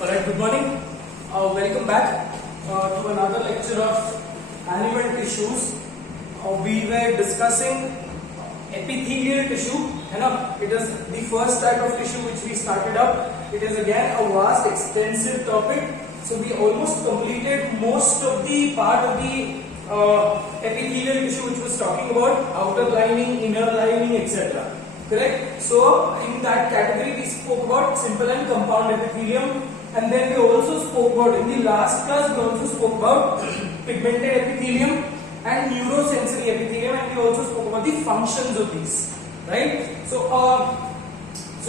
Alright, good morning. Welcome back to another lecture of animal tissues. We were discussing epithelial tissue, है ना? It is the first type of tissue which we started up. It is again a vast, extensive topic. So we almost completed most of the part of the epithelial tissue which was talking about outer lining, inner lining, etc. Correct? So in that category we spoke about simple and compound epithelium, and then we also spoke about, in the last class we also spoke about pigmented epithelium and neurosensory epithelium, and we also spoke about the functions of these, right? So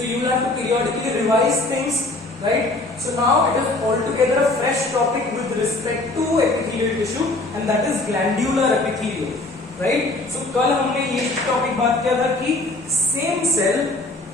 you will have to periodically revise things, right? So now it is altogether a fresh topic with respect to epithelial tissue, and that is glandular epithelium, right? So कल हमने ये टॉपिक बात किया था कि same cell,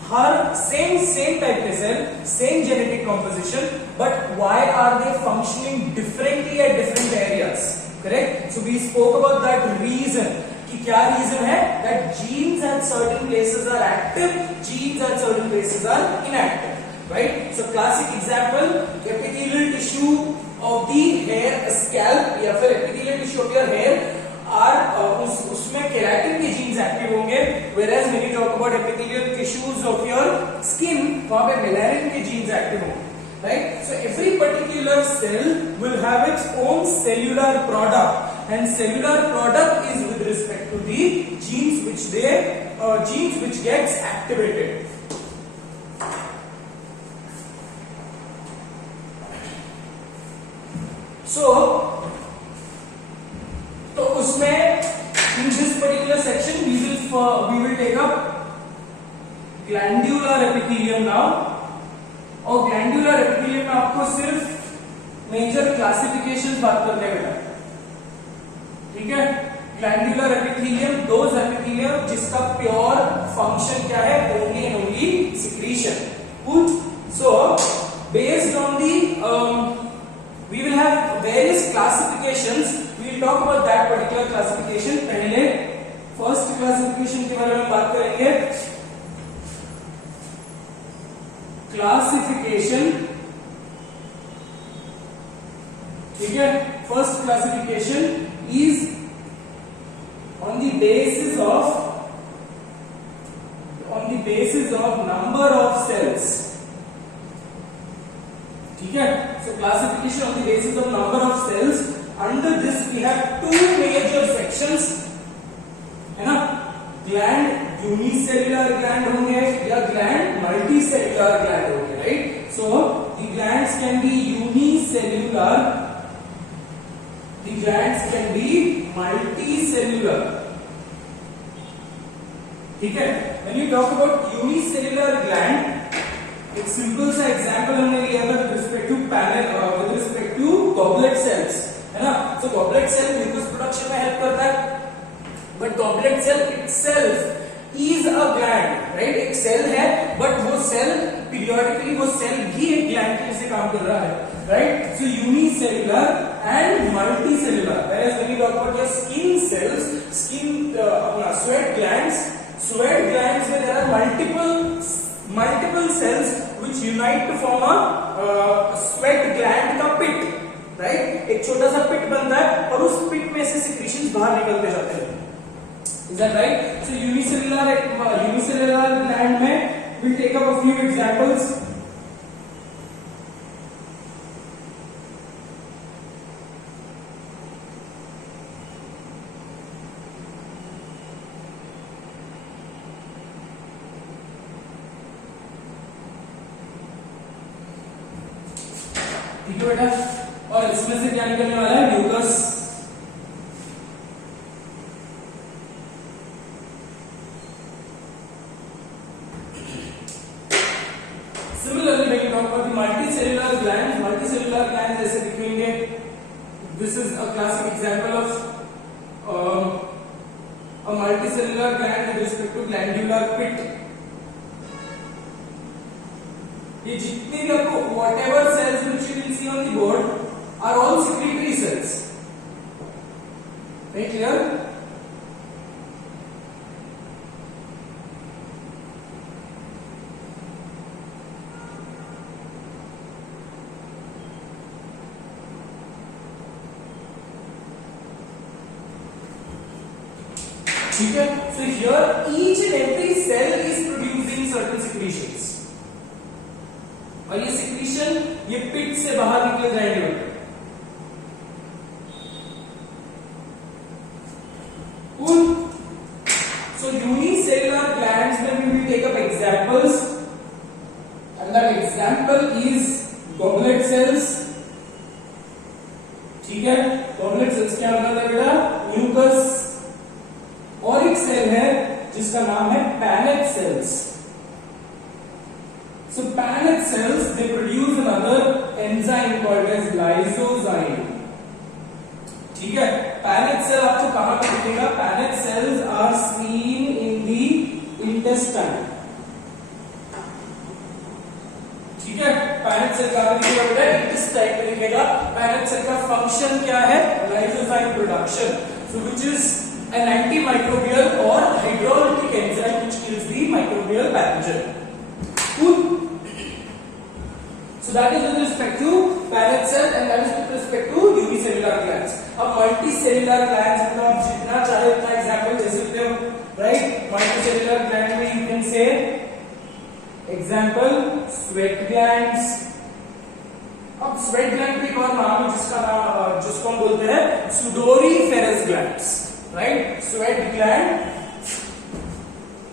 हर same type के cell, same genetic composition, but why are they functioning differently at different areas, correct? So we spoke about that reason, कि क्या रीजन है, that genes at certain places are active, genes at certain places are inactive, right? So classic example, epithelial tissue of the hair scalp या फिर epithelial tissue of your hair are उसमें keratin के genes active होंगे, whereas when you talk about epithelial tissues of your skin, वहाँ पे melanin के genes active होंगे, right? So every particular cell will have its own cellular product, and cellular product is with respect to the genes which gets activated. तो उसमें in this particular section we will take up glandular epithelium now, और glandular epithelium में आपको सिर्फ major classification बात करने बेटा, ठीक है? glandular epithelium, those epithelium जिसका प्योर फंक्शन क्या है, only and only secretion. Good. So based on the we will have various classifications. We will talk about that particular classification. पहले first classification के बारे में बात करेंगे. Classification, ठीक है? First classification is on the basis of number of cells. ठीक है? So classification on the basis of number of cells. Under this we have two major sections, है ना? Gland unicellular gland होंगे या gland multicellular gland होंगे, right? So the glands can be unicellular, the glands can be multicellular. ठीक है? When you talk about unicellular gland, एक simple सा example हमने लिया था with respect to panel, with respect to goblet cells, है ना? So goblet cell mucus production में हेल्प करता है, but goblet cell itself is a gland, right? एक सेल है, बट वो सेल पीरियोडिकली वो सेल भी एक ग्लैंड के जैसे काम कर रहा है, right? So unicellular and multicellular. Whereas when you talk about your skin cells, skin अपना स्वेट ग्लैंड्स में there are multiple cells which unite to form a sweat gland का pit, right? एक छोटा सा पिट बनता है और उस पिट में से secretions बाहर निकलते जाते हैं. Is that right? So unicellular gland में we'll take up a few examples. ठीक है बेटा, और इसमें से क्या निकलने वाला है, mucus. Similarly, when you talk about the multicellular glands जैसे दिखेंगे. This is a classic example of a multicellular gland with respect to glandular pit. ये जितने भी आपको whatever cells which you will see on the board are all secretory cells. Very clear? ठीक है. So here each and every cell is producing certain secretions. और ये secretion ये पिट से बाहर निकल जाएंगे. Cool. So unicellular glands में we will take up examples, and that example is goblet cells. ठीक है. goblet cells क्या बनाता है बेटा? म्यूकस. और एक सेल है जिसका नाम है Paneth cells. So Paneth cells, they produce another enzyme called as lysozyme. ठीक है. Paneth cell आपको कहां पे दिखेगा? Paneth cells are seen in the intestine. ठीक है. Paneth cell कहां पे दिखेगा बेटा? intestine पे दिखेगा. Paneth cell का फंक्शन क्या है? lysozyme production. So which is an antimicrobial or hydrolytic enzyme which kills the microbial pathogen. Cool. So that is with respect to Paneth cell and that is with respect to unicellular glands. अब multicellular glands में आप जितना चाहे उतना एग्जांपल दे सकते हो, right? Multicellular gland में you can say example sweat glands. अब sweat gland भी एक और नाम है जिसको हम बोलते हैं sudoriferous glands, right? Sweat gland,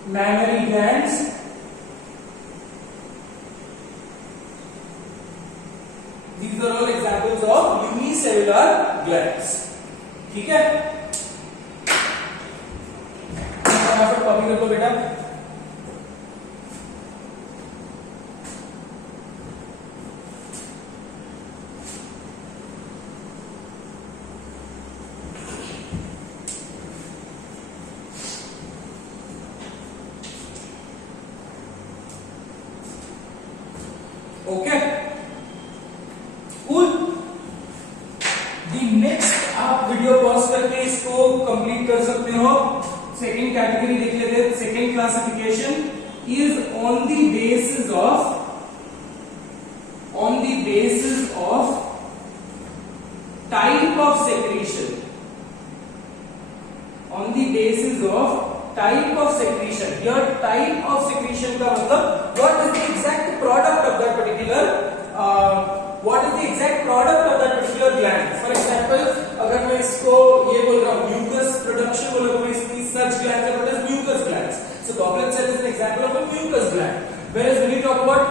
mammary glands. These are all examples of unicellular glands. ठीक है. फटाफट कॉपी कर दो बेटा. ओके. कूल. दी नेक्स्ट आप वीडियो पॉज करके इसको कंप्लीट कर सकते हो. सेकेंड कैटेगरी देख लेते हैं. Second classification is on the basis of type of secretion. On the basis of type of secretion. Your type of secretion का मतलब what is the exact product of that particular what is the exact product of that particular gland. For example, अगर मैं इसको ये बोल रहा हूँ mucus production बोल रहा हूँ, इसकी such glands are called as mucus glands. So goblet cell is an example of a mucus gland. Whereas when you talk about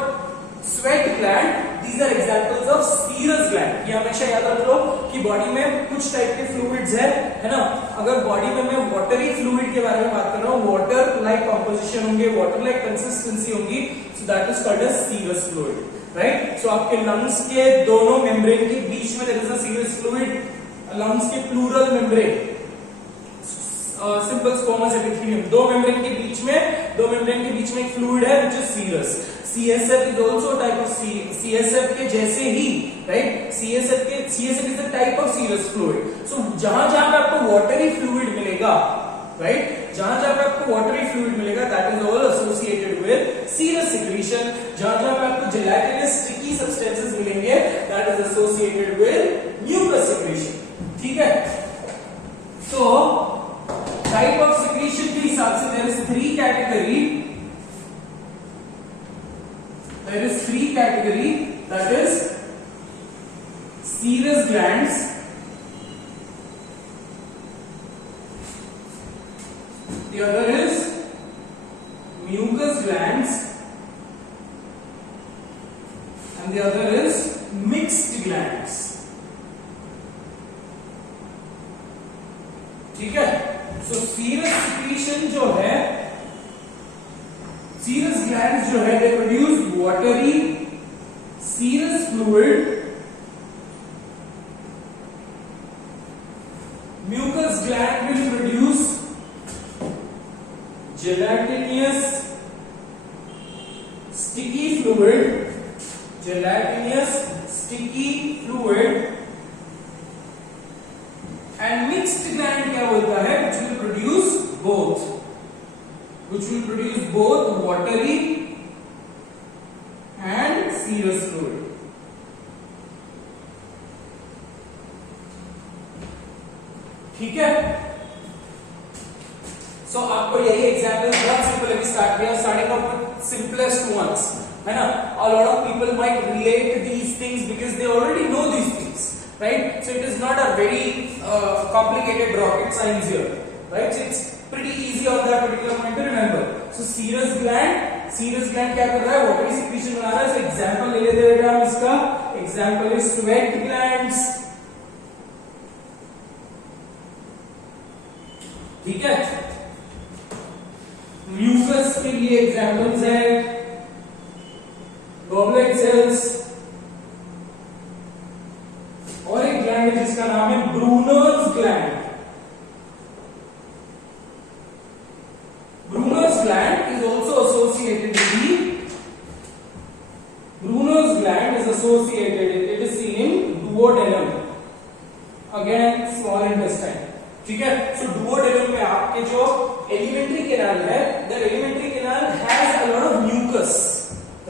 sweat gland, these are examples of serous gland. ये हमेशा याद रख लो कि बॉडी में कुछ टाइप के फ्लूइड्स है ना. अगर बॉडी में मैं वाटरी फ्लूइड के बारे में बात कर रहा हूँ, वाटर लाइक कॉम्पोजिशन होंगे, वाटर लाइक कंसिस्टेंसी होंगी, so that is called as serous fluid. Right. So आपके लंग्स के दोनों मेम्ब्रेन के बीच में there is a serous fluid. Lungs के pleural membrane, simple squamous epithelium, दो मेम्ब्रेन के बीच में एक फ्लूइड है which is serous. CSF is also type of CSF के जैसे ही, right. CSF is the type of serous fluid. सो जहां जहां पे आपको वाटरी फ्लूइड मिलेगा, राइट, जहां जहां पे आपको वाटरी फ्लूइड मिलेगा, that is all associated with serous secretion. जहां जहां पे आपको जेलाटिनस स्टिकी सब्सटेंसेस मिलेंगे, that is associated with mucus secretion. ठीक है. सो टाइप ऑफ सिक्रीशन के हिसाब से there is three category. That is serous glands, the other is mucus glands, and the other is mixed glands. ठीक है. सो serous secretion जो है, serous glands जो है, they produce watery serous fluid. Mucus gland will produce gelatinous sticky fluid, and mixed gland क्या बोलता है, which will produce both watery and serous fluid. ठीक है. सो आपको यही एग्जांपल बहुत सिंपल अभी स्टार्ट किया, starting off with simplest ones, है ना. A lot of people might relate these things because they already know these things, right? So it is not a very complicated rocket science here, right? So it's pretty easy on that particular point to remember. So serous gland क्या कर रहा है, watery secretion बना रहा है. So example ले लेते हैं हम इसका, example is sweat glands, ठीक है. म्यूकस के लिए एग्जांपल्स है गॉबलेट सेल्स, और एक ग्लैंड है जिसका नाम है Brunner's gland. Brunner's gland is also associated with Brunner's gland is associated, it is seen in duodenum, again small intestine, ठीक है. सो डुओडेनम में आपके जो एलिमेंट्री कैनाल है, the alimentary canal has a lot of mucus,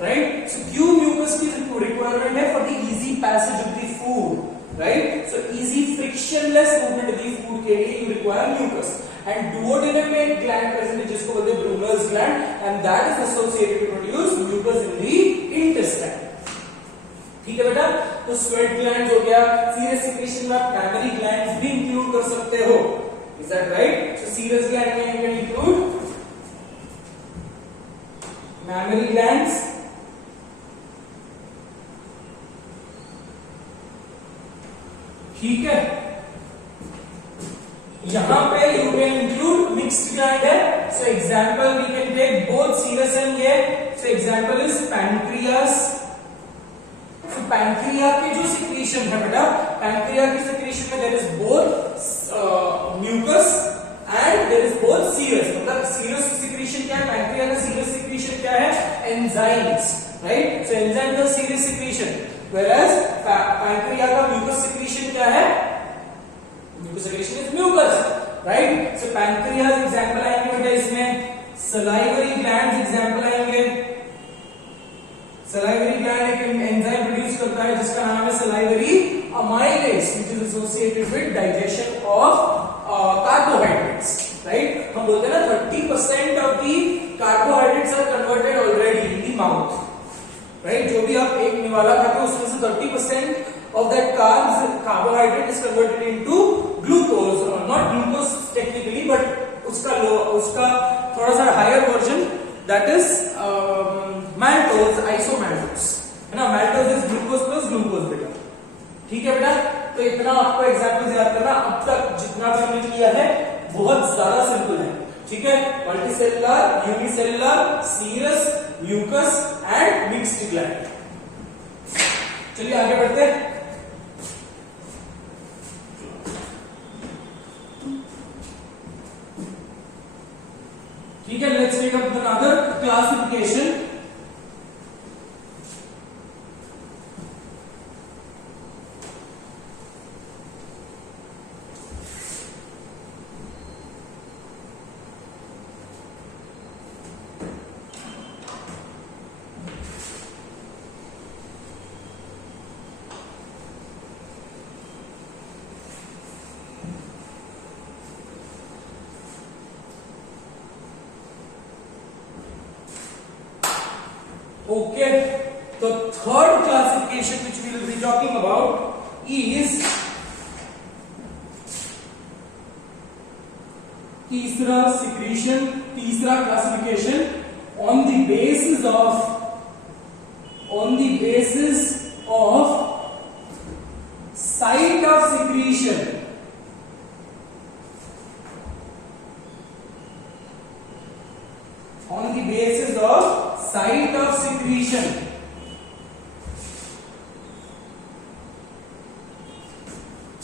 right. So क्यों mucus की requirement है? For the easy passage of the food, right. So easy frictionless movement of the food के लिए you require mucus. And duodenum में एक gland present है जिसको बोलते हैं Brunner's gland, and that is associated to produce mucus in the intestine, ठीक है बेटा. तो स्वेट ग्लैंड हो गया. सीरस सिक्रीशन में आप मैमरी ग्लैंड्स भी इंक्लूड कर सकते हो, is that right. So serous gland में you can include mammary glands, ठीक है. यहां पे you can include mixed gland है. So example we can take both serous and ये. So example is pancreas. Pancreas के जो सिक्रीशन है बेटा, पैंक्रिया की सिक्रीशन में there is both mucus and there is both serous. मतलब सीरस सिक्रीशन क्या है, पैंक्रिया का सीरस सिक्रीशन क्या है, एंजाइम्स, राइट. सो एंजाइम का सीरस सिक्रीशन, व्हेयरएज पैंक्रिया का म्यूकस सिक्रीशन क्या है, mucus secretion is mucus, right. So pancreas example आएंगे बेटा इसमें. सलाइवरी ग्लैंड्स एग्जांपल आएंगे. सलाइवरी ग्लैंड एक एंजाइम प्रोड्यूस करता है जिसका नाम है salivary amylase, which is associated with digestion of carbohydrates, right. हम बोलते हैं ना 30% of the carbohydrates are converted already in the mouth, right. जो भी आप एक निवाला खाते हो उसमें से 30% of that carbohydrate is converted into glucose, not glucose technically but उसका थोड़ा सा higher version, that is maltose, isomaltose, है ना. maltose is glucose plus glucose बेटा, ठीक है बेटा. तो इतना आपको एग्जांपल्स याद करना. अब तक जितना भी हमने किया है बहुत ज्यादा सिंपल है, ठीक है. Multicellular, unicellular, serous, mucus and mixed gland. चलिए आगे बढ़ते हैं. ठीक है. Let's take up another classification. Okay, the third classification which we will be talking about is तीसरा classification on the basis of site of secretion. On the basis of site of secretion.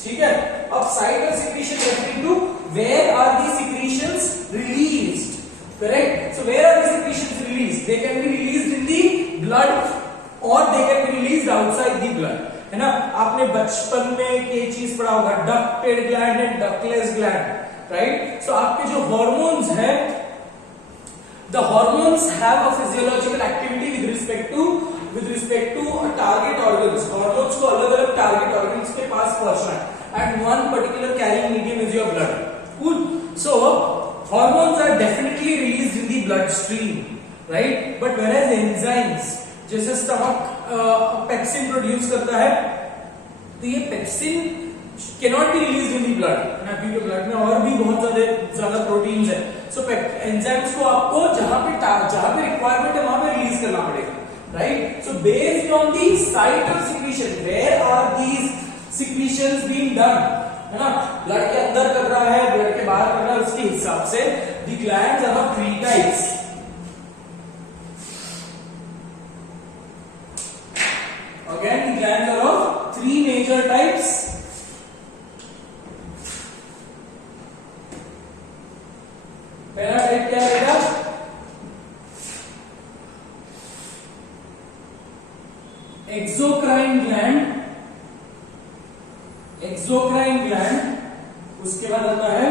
ठीक है. अब site of secretion referring to where are the secretions released, correct. So where are the secretions released? They can be released in the blood or they can be released outside the blood, है ना. आपने बचपन में एक चीज पढ़ा होगा, ducted gland and ductless gland, right. So आपके जो हार्मोन्स है, the hormones have a physiological activity with respect to target organs. Hormones को अलग अलग target organs के पास पहुंचना है, and one particular carrying medium is your blood. Cool. So hormones are pepsin produce करता है। तो ये pepsin cannot be release in the blood, क्योंकि ब्लड में और भी बहुत ज्यादा प्रोटीन्स है। सो एंजाइम्स को आपको जहां पे रिक्वायरमेंट है वहां पे रिलीज करना पड़ेगा, right. So based on the site of secretion, where are these secretions being done, है ना, ब्लड के अंदर कर रहा है, ब्लड के बाहर कर रहा है, उसके हिसाब से the glands are of 3 types. Again, the glands are of 3 major types. पहला टाइप क्या रहेगा? एक्सोक्राइन ग्लैंड, एक्सोक्राइन ग्लैंड, उसके बाद आता है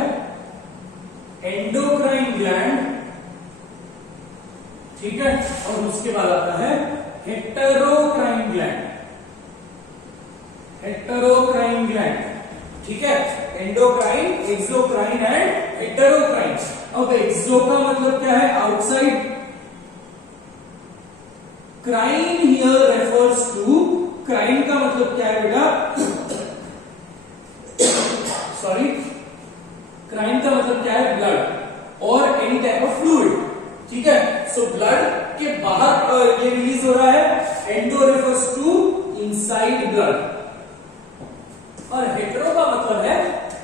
एंडोक्राइन ग्लैंड, ठीक है, और उसके बाद आता है हेटेरोक्राइन ग्लैंड, हेटेरोक्राइन ग्लैंड, ठीक है, एंडोक्राइन, एक्सोक्राइन एंड हेटेरोक्राइन। अब एक्सो का मतलब क्या है? आउटसाइड, क्राइन हियर रेफर्स टू, क्राइन का मतलब क्या है बेटा? सॉरी, क्राइन का मतलब क्या है? ब्लड और एनी टाइप ऑफ फ्लूइड, ठीक है। सो ब्लड के बाहर ये रिलीज हो रहा है, endo refers to inside blood, और हेटेरो का मतलब है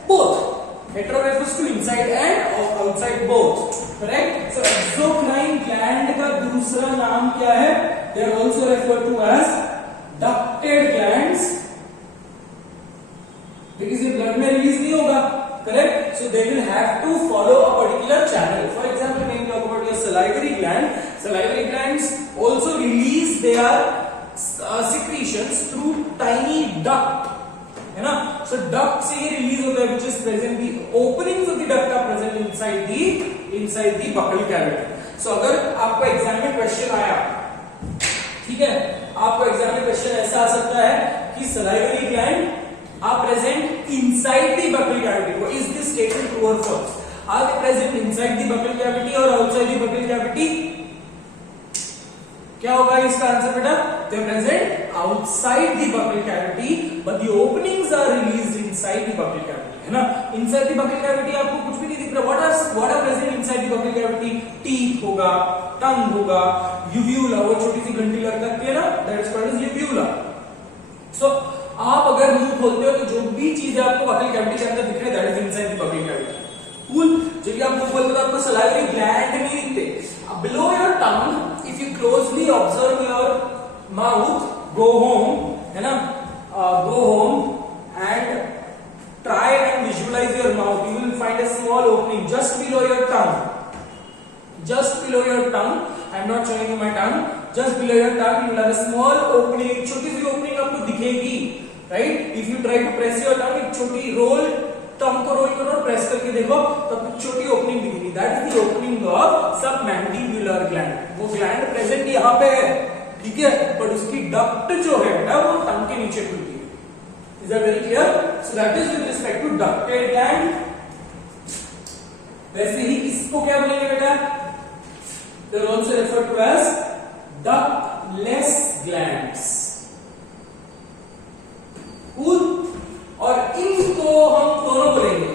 both, hetero refers to inside and outside both, correct. So exocrine gland का दूसरा नाम क्या है? They are also referred to as ducted glands, because ये ब्लड में रिलीज नहीं होगा, correct. So they will have to follow a particular channel. For example, when you talk about your salivary glands also release their secretions through tiny duct, है ना। सो डक्ट से ये रिलीज होता है, which is present, the openings of the duct are present inside the buccal cavity. सो अगर आपको एग्जाम में क्वेश्चन आया, ठीक है, आपको एग्जाम में क्वेश्चन ऐसा आ सकता है कि salivary gland are present inside the buccal cavity. Is this statement true or false? Are they present inside the buccal cavity or outside the buccal cavity? क्या होगा इसका आंसर बेटा? They are present outside the buccal cavity, but the openings are released inside the buccal cavity, है ना। Inside the buccal cavity आपको कुछ भी नहीं दिख रहा। What are present inside the buccal cavity? Teeth होगा, tongue होगा, uvula, वो छोटी सी घंटी लगती है ना, that is called as uvula. So आप अगर मुंह खोलते हो तो जो भी चीजें आपको बकल कैविटी के अंदर दिख रहे हैं, that is inside the buccal cavity. Cool. जब आप मुंह खोलते हो तो आपको सलाइवरी ग्लैंड नहीं दिखते। Below your tongue, if you closely observe your mouth, go home, है ना, go home and try and visualise your mouth, you will find a small opening just below your tongue, just below your tongue. I am not showing you my tongue. Just below your tongue, you will have a small opening. एक छोटी सी opening आपको दिखेगी, right? If you try to press your tongue, एक छोटी roll, tongue को roll करो और press करके देखो, तब कुछ छोटी opening दिखेगी. That is the opening of submandibular gland. वो gland present यहाँ पे है, ठीक है, but उसकी duct जो है बेटा वो tongue के नीचे खुलती है. Is that very clear? So that is with respect to ducted gland. वैसे ही इसको क्या बोलेंगे बेटा? They are also referred to as ductless glands. Cool? और इनको हम दोनों बोलेंगे,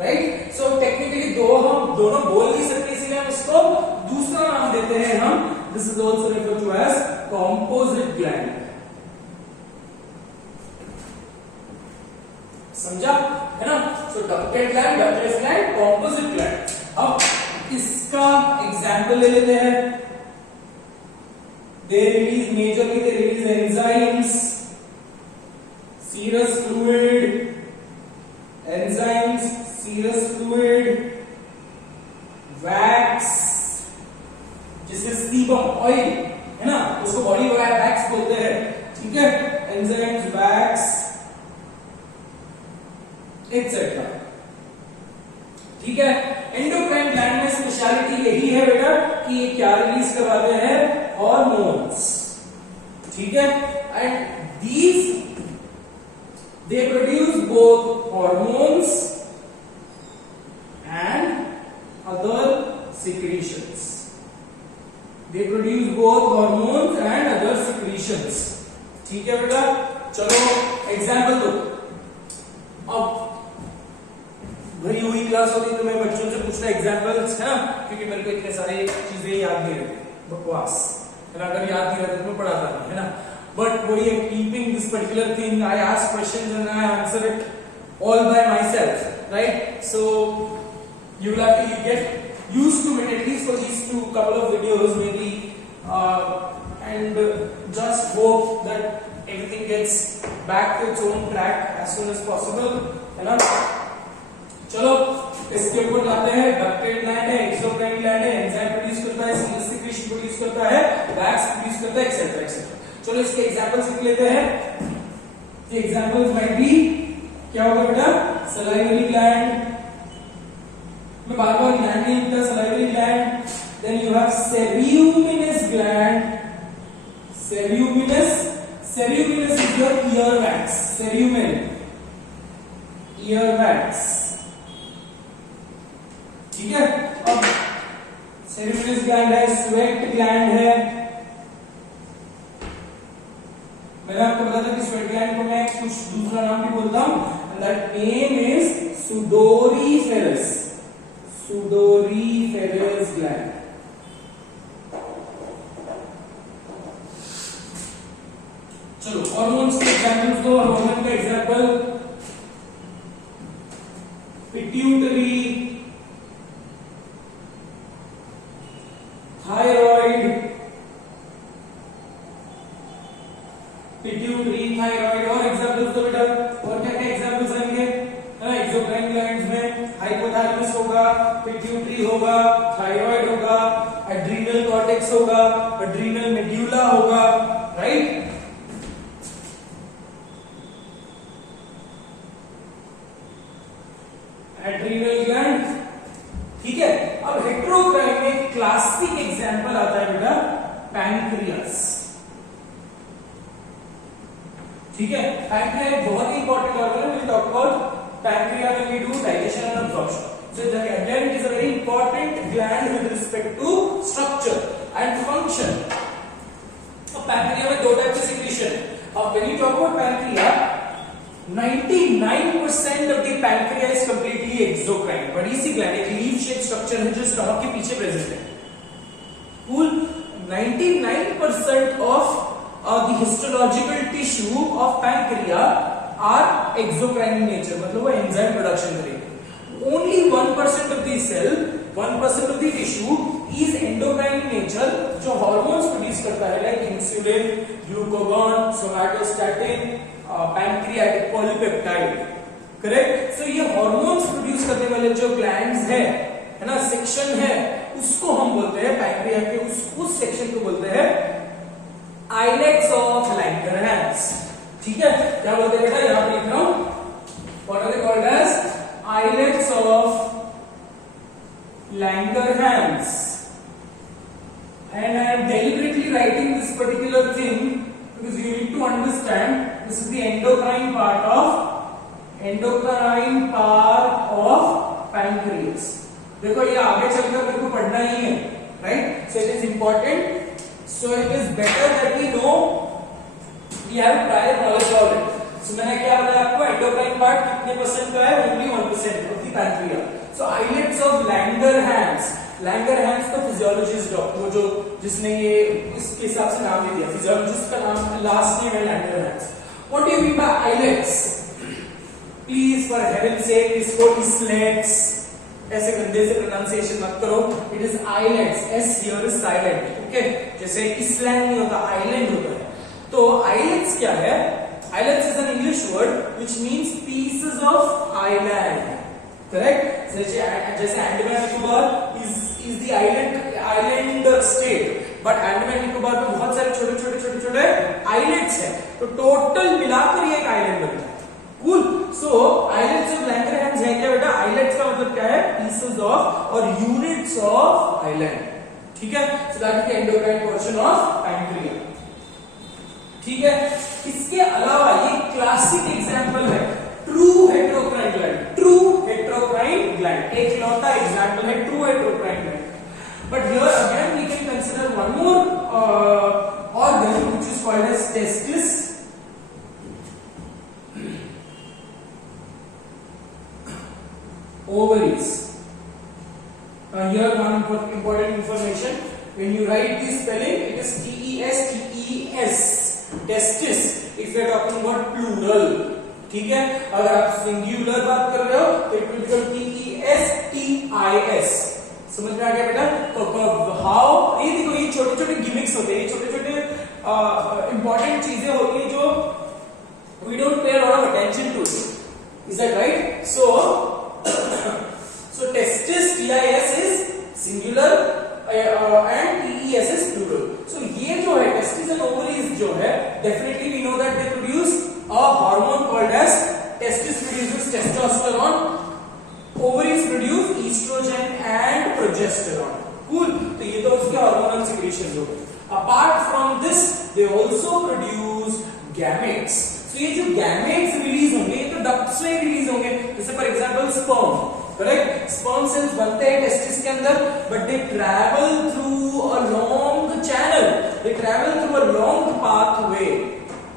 right? So technically हम दोनों बोल नहीं सकते, इसलिए हम इसको दूसरा नाम देते हैं हम. This is also referred to as composite gland. समझा, है ना? So ducted gland, ductless gland, composite gland. अब इसका एग्जाम्पल ले लेते हैं. They release enzymes, serous fluid, wax, जिसे सीबम ऑयल, है ना, उसको बॉडी वैक्स बोलते हैं, ठीक है, एंजाइम्स, वैक्स एक्सेट्रा, ठीक है। एंडोक्राइन ग्लैंड में स्पेशलिटी यही है बेटा कि ये क्या रिलीज करवाते हैं? हॉर्मोन्स, ठीक है, and these they produce both hormones and other secretions. They produce both hormones and other secretions, ठीक है बेटा, चलो एग्जाम्पल दो। अब भरी हुई क्लास होती तो मैं बच्चों से पूछता एग्जाम्पल्स, है ना, क्योंकि मेरे को इतने सारे चीजें याद नहीं रहती, बकवास है ना, अगर याद नहीं रहता तो मैं पढ़ाता नहीं, है ना। बट वही है, keeping this particular thing, I ask questions and I answer it all by myself, right? So you will have to get used to it, at least for these couple of videos maybe, and just hope that everything gets back to its own track as soon as possible, है ना। चलो इसके ऊपर जाते हैं। डक्टेट ग्लैंड है, exocrine gland है, एंजाइम प्रोड्यूस करता है, सिक्रीशन प्रोड्यूस करता है, वैक्स प्रोड्यूस करता है, एक्सेट्रा एक्सेट्रा। चलो इसके एग्जांपल्स लिख लेते हैं। The examples might be, क्या होगा बेटा, सलाइवरी ग्लैंड, मैं बार बार ग्लैंड नहीं लिखता, salivary gland. Then you have ceruminous gland, ceruminous is your ear wax, cerumen ear wax, ठीक है। अब सेरियुमिनस ग्लैंड है, स्वेट ग्लैंड है, मैंने आपको बताया था कि स्वेट ग्लैंड को मैं कुछ दूसरा नाम भी बोलता हूं, and that name is sudoriferous gland। चलो हार्मोन्स के एग्जांपल्स दो। हार्मोन का example pituitary, thyroid, pituitary, thyroid, और एग्जांपल्स दो बेटा। और क्या क्या एग्जांपल्स आएंगे, है ना। एक्सोक्राइन ग्लैंड्स में हाइपोथैलेमस होगा, पिट्यूटरी होगा, थायराइड होगा, एड्रीनल कॉर्टेक्स होगा, एड्रीनल मेड्यूला होगा, राइट। एड्रीनल ग्लैंड, ठीक है। अब हेटेरोक्राइन में क्लासिक एग्जांपल आता है बेटा पैंक्रियास, ठीक है। पैंक्रिया एक बहुत ही इंपॉर्टेंट ऑर्गन है, we'll talk about pancreas when we do digestion and absorption. So again it is a very important gland with respect to structure and function. अब पैंक्रिया में दो टाइप के सिक्रीशन है। अब when you talk about pancreas, 99% of the pancreas is completely exocrine, बड़ी सी ग्लैंड, एक leaf shape structure है जो स्टमक के पीछे प्रेजेंट है। Cool, 99% of the histological tissue of pancreas are exocrine in nature, मतलब वो एंजाइम प्रोडक्शन करेंगे। Only 1% of the cell, 1% of the tissue is endocrine in nature, जो हार्मोन्स प्रोड्यूस करता है, like insulin, glucagon, somatostatin, pancreatic polypeptide, correct. So ये hormones produce करने वाले जो ग्लैंड्स है ना, सेक्शन है, उसको हम बोलते हैं पैंक्रिया के उस सेक्शन को बोलते हैं आइलेट्स ऑफ लैंगरहैंस, ठीक है। क्या बोलते हैं बेटा, यहां पे लिख रहा हूं, what are they called as islets of Langerhans, and I am deliberately writing this particular thing because you need to understand this is the endocrine part of pancreas। देखो ये आगे चलकर मेरे को पढ़ना ही है, right. So it is important, so it is better that we know, we have prior knowledge of it. So, मैंने क्या बताया आपको, एंडोक्राइन पार्ट कितने परसेंट का है, only 1% of the pancreas. So islets of Langerhans, Langerhans तो physiologist doctor, वो जो जिसने ये इसके हिसाब से नाम दे दिया, फिजियोलॉजिस्ट का नाम लास्ट नेम है Langerhans. What do you mean by islets? Please for heaven sake इसको इस्लेट्स ऐसे गंदे से प्रोनाउंसिएशन मत करो, it is islets, s here is silent, okay. जैसे इसलैंड नहीं होता, आइलैंड होता है। तो आइलेट्स क्या है? Islets is an English word which means pieces of island, correct? जैसे अंडमान Nicobar is the island state, but Andaman निकोबार में बहुत सारे छोटे islets हैं, तो टोटल मिलाकर ये एक आइलैंड बनता है। Cool. So islets of Langerhans है क्या बेटा? Islets का मतलब क्या है? Pieces of और units of island, ठीक है। So that is the endocrine portion of pancreas, ठीक है। इसके अलावा ये क्लासिक एग्जांपल है true heterocrine gland, true heterocrine gland एक लौता एग्जांपल है true heterocrine gland. But here again we can consider one more organ which is called as testis, ovaries. Here one important information. When you write the spelling, it is TES, testis. If you are talking about plural, ठीक है. अगर आप सिंगुलर बात कर रहे हो तो it will become TESTIS. समझ में आ गया बेटा? तो हाउ, ये देखो, ये छोटे छोटे गिमिक्स होते हैं, ये छोटे छोटे इंपॉर्टेंट चीजें होती हैं जो we don't pay a lot of attention to. Is that right? So testis, TIS is singular and TES is plural. So ये जो है testis and ovaries जो है, definitely we know that they produce a hormone called as, testis produces testosterone, ovaries produce estrogen and progesterone. Cool. तो ये तो उसके hormonal secretions हो गए. Apart from this, they also produce gametes. तो ये जो गैमेट्स रिलीज होंगे, ये तो डक्ट्स में रिलीज होंगे. जैसे for example sperm, correct. Sperm cells बनते हैं टेस्टिस के अंदर, but they travel through a long channel, they travel through a long pathway.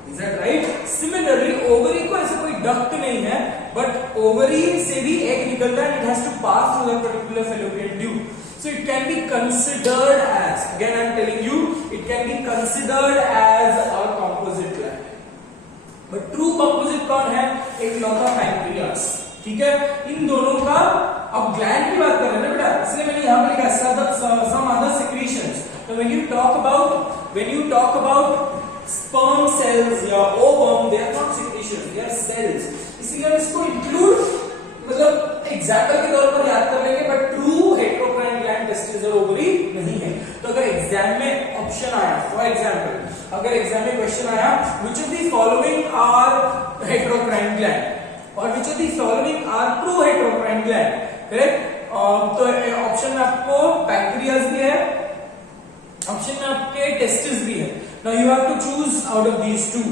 Is that right? Similarly ovary को ऐसे कोई डक्ट नहीं है, बट ओवरी से भी एग निकलता है, it has to pass through that particular fallopian tube. So it can be considered as, again I am telling you, it can be considered as a composite gland. But true composite कौन है? एक लौता पैंक्रियास. ठीक है. इन दोनों का, अब ग्लैंड की बात कर रहे हैं ना बेटा, इसलिए मैंने यहां पर लिखा सम अदर सिक्रीशंस. तो when you talk about sperm cells या ovum, they are not secretions, they are cells. इसीलिए हम इसको इंक्लूड, मतलब एग्जांपल के तौर पर याद कर लेंगे, but true heterocrine gland testis और ओवरी नहीं है. तो अगर एग्जाम में ऑप्शन आया, फॉर एग्जांपल अगर एग्जाम में क्वेश्चन आया, which of the following are heterocrine gland और which of the following are true heterocrine gland, correct. तो ऑप्शन में आपको पैंक्रियास भी है, ऑप्शन में आपके टेस्टिस भी है. Now you have to choose out of these two,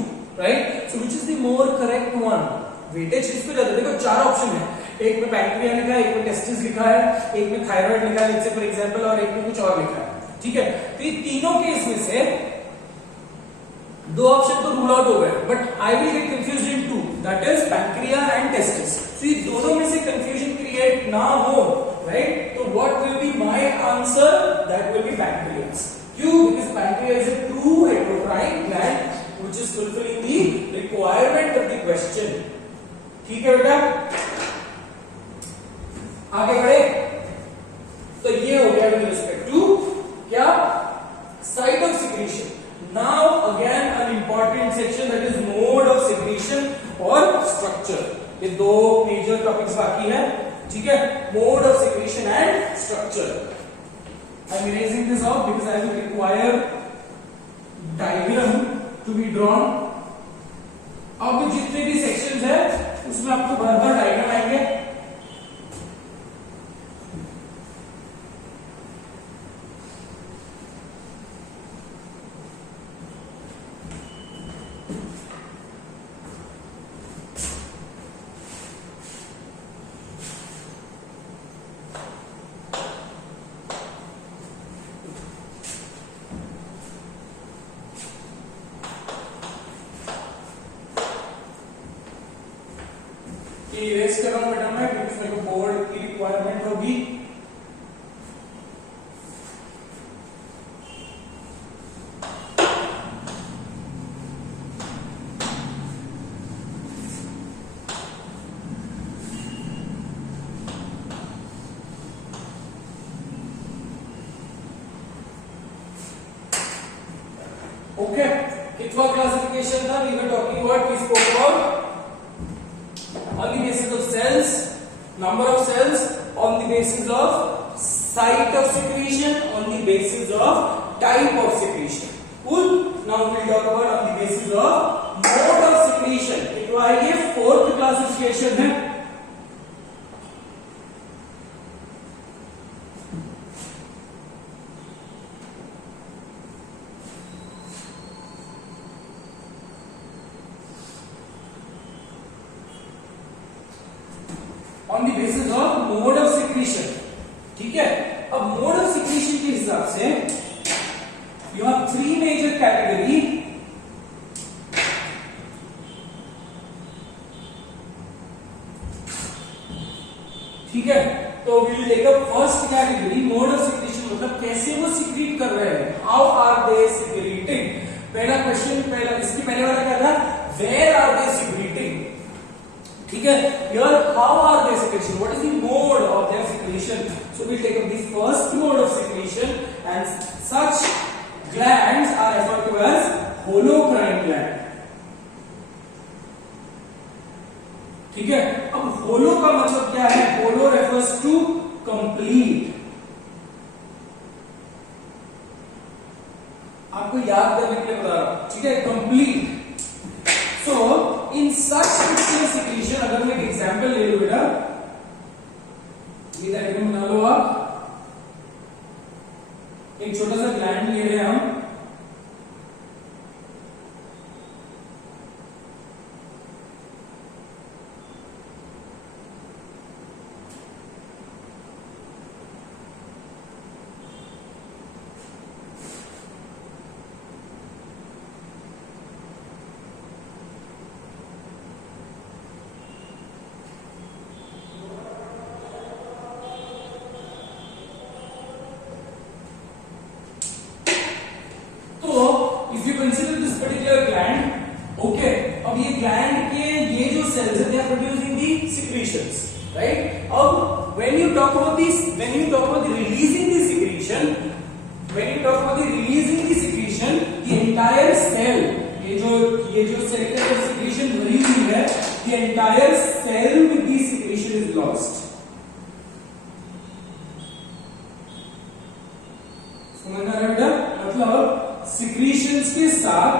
right. So which is the more correct one? Weightage किसको ज्यादा? देखो चार ऑप्शन है, एक में पैंक्रिया लिखा है, एक में टेस्टिस लिखा है, एक में थायराइड लिखा है फॉर एग्जांपल, और एक में कुछ और लिखा है. ठीक है. तो ये तीनों केस में से दो ऑप्शन तो रूल आउट हो गए, but I will get confused in two, that is pancreas and testis. तो ये दोनों में से कंफ्यूजन क्रिएट ना हो, राइट. तो what will be my answer? That will be pancreas. क्यों? Because pancreas is a true heterocrine gland which is fulfilling the requirement of the question. ठीक है बेटा, आगे बढ़े. तो ये हो गया विद रिस्पेक्ट टू क्या? Site of secretion. Now again an important section, that is mode of secretion और structure. ये दो major topics बाकी हैं. ठीक है. Mode of secretion and structure. I am erasing this off because I will require diagram to be drawn. अब जितने भी sections हैं उसमें आपको भर डायग्राम आएंगे. इरेज कर रहा हूं बेटा मैं, क्योंकि मेरे को बोर्ड की रिक्वायरमेंट होगी. ओके. कितना क्लासिफिकेशन था? We were talking about, we spoke about on the basis of cells, number of cells, on the basis of site of secretion, on the basis of type of secretion. Cool. Now we will talk about on the basis of mode of secretion. तो आइए fourth classification है. On the basis of mode of secretion. ठीक है. अब mode of secretion के हिसाब से you have three major category. ठीक है, तो we will take up first category mode of secretion, मतलब कैसे वो सिक्रीट कर रहे हैं, हाउ आर दे सिक्रीटिंग। पहला क्वेश्चन, इसके पहले वाला क्या था, वेयर आर दे सिक्रीटिंग, ठीक है, here how are they secretion, what is the mode of their secretion, so we take up the first mode of secretion and such glands are referred to as holocrine gland, ठीक है। अब होलो का मतलब क्या है, होलो refers to complete, आपको याद करने के लिए बता रहा हूं, ठीक है, कंप्लीट। सो इन सच सिक्रीशन, अगर मैं एक एग्जांपल ले लूं बेटा, ये डायग्राम बना लो आप, एक छोटा सा ग्लैंड ले रहे हैं हम, if you consider this particular gland, okay, अब ये gland के ये जो cells हैं, they are producing the secretions, right? अब when you talk about the releasing the secretion, the entire cell, ये जो सेक्रेटरी secretion भरी हुई है, the entire cell with the secretion is lost. समझ आ रहा है बेटा, मतलब सिक्रीशंस के साथ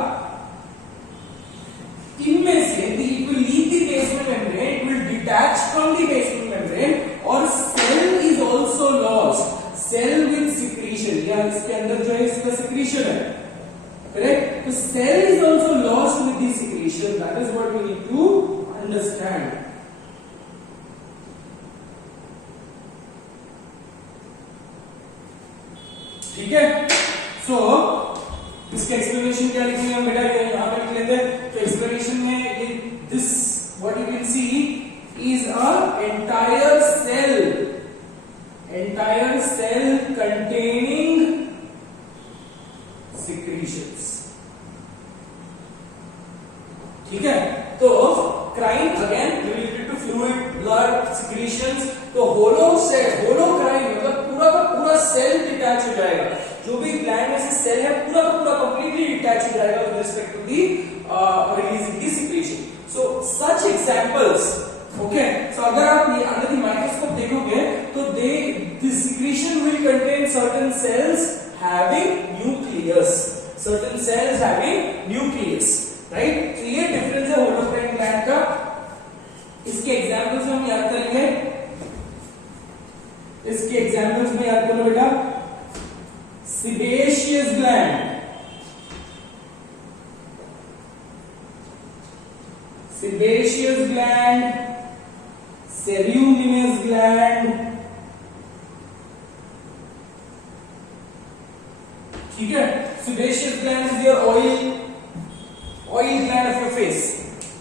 इनमें से it will leave the basement membrane, it will detach from the basement membrane, और cell is also lost, cell with secretion, या इसके अंदर जो है इसका secretion है, correct, तो cell is also lost with the secretion, that is what we need to understand. ठीक है, so इसका एक्सप्लेनेशन क्या लिखेंगे हम बेटा, ये यहां पे लिख लेते हैं, तो एक्सप्लेनेशन में ये this what you can see is a entire cell containing secretions, ठीक है। तो crine again related to fluid, blood, secretions, तो होलोक्राइन मतलब पूरा का पूरा सेल डिटैच हो जाएगा, जो भी ग्लैंड में से सेल है पूरा का पूरा कंप्लीटली डिटैच हो जाएगा with respect to the releasing the secretion. So such examples, okay, so अगर आप ये अंडर द माइक्रोस्कोप देखोगे तो this secretion will contain certain cells having nucleus, right. तो ये डिफरेंस है होलोक्राइन ग्लैंड का। इसके एग्जांपल्स हम याद करेंगे, इसके एग्जांपल्स में याद करो बेटा, sebaceous gland, ceruminous gland, ठीक है। sebaceous gland is your oil gland of your face,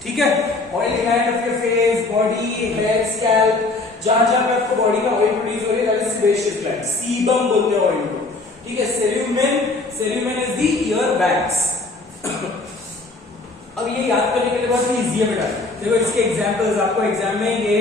ठीक है, oil gland of your face, body, head, scalp, जहां पे आपको बॉडी में ऑयल प्रोड्यूस हो रही है, sebaceous gland, सीबम बोलते हैं ऑयल को, ठीक है। सेल्यूमेन इज द ईयर वैक्स। अब ये याद करने के लिए बहुत इजी है बेटा, देखो इसके एग्जांपल्स आपको एग्जाम में ये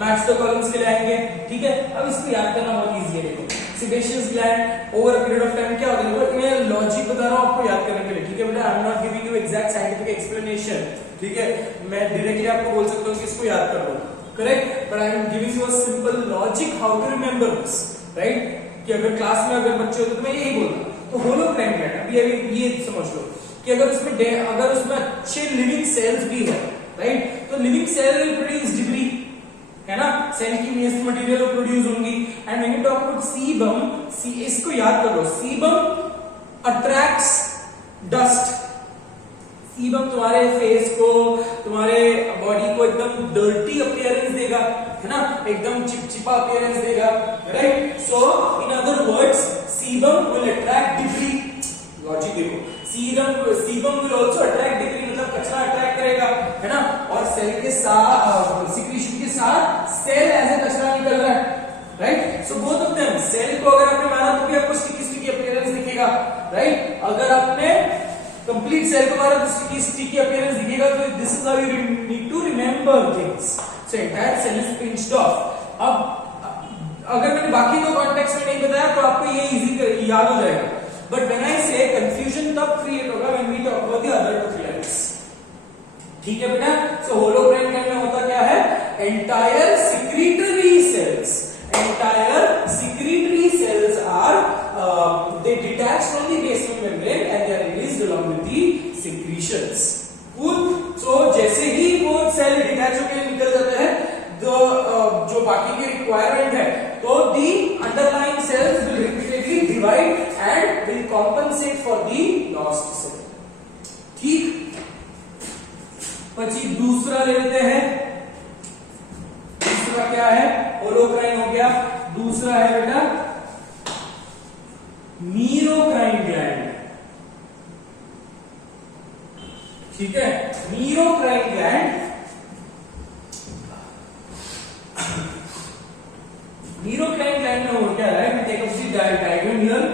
मैथ्स तो कॉलम्स के लिए आएंगे, ठीक है। अब इसको याद करना बहुत इजी है। देखो sebaceous gland over a period of time क्या होता है, देखो मैं लॉजिक बता रहा हूं आपको याद करने के लिए, ठीक है बेटा। I am not giving you exact scientific explanation, ठीक है, मैं डायरेक्टली आपको बोल सकता हूं कि इसको याद कर लो, correct, but I am giving you a simple logic how to remember this, right, कि अगर क्लास में अगर बच्चे होते तो मैं यही बोलता। तो होलोक्राइन ग्लैंड, अभी ये समझ लो कि अगर उसमें अच्छे लिविंग सेल्स भी है, राइट, तो living cell will produce debris, है ना, सेल की वेस्ट मटेरियल प्रोड्यूस होंगी। And when you talk about sebum, इसको याद करो, सीबम अट्रैक्ट्स डस्ट। सीबम तुम्हारे फेस को, तुम्हारे बॉडी को एकदम डर्टी अपीयरेंस देगा, है ना, एकदम चिपचिपा अपीयरेंस देगा, right. So in other words sebum will attract debris, logic देखो, sebum will also attract debris, मतलब कचरा अट्रैक्ट करेगा, है ना, और सेल के साथ सिक्रीशन के साथ सेल एज ए कचरा निकल सेल को अगर आपने मारा तो भी आपको स्टिकी स्टिकी अपीयरेंस दिखेगा, राइट? अगर आपने कंप्लीट सेल को मारा तो स्टिकी स्टिकी अपीयरेंस दिखेगा। तो this is how you need to remember things. So entire cell is pinched off. अब अगर मैंने बाकी दो कॉन्टेक्स्ट में नहीं बताया तो आपको ये इजी याद हो जाएगा, बट व्हेन आई से कंफ्यूजन तब क्रिएट होगा when we talk about the other two filaments. ठीक है बेटा? सो होलोक्राइन गैंड में होता क्या है? Entire secretory cells, entire secretory cells are they detach from the basement membrane and they are released along with the secretions. Cool. So जैसे ही वो सेल डिटैच होकर निकल जाते हैं, जो बाकी के रिक्वायरमेंट है, तो the underlying cells will repeatedly divide and will compensate for the lost cell. ठीक? પછી दूसरा ले लेते हैं। दूसरा क्या है? होलोक्राइन हो गया। दूसरा है बेटा मीरोक्राइन ग्लैंड। ठीक है? मीरोक्राइन ग्लैंड, मीरोक्राइन ग्लैंड में हो क्या है? we take up the diagram here.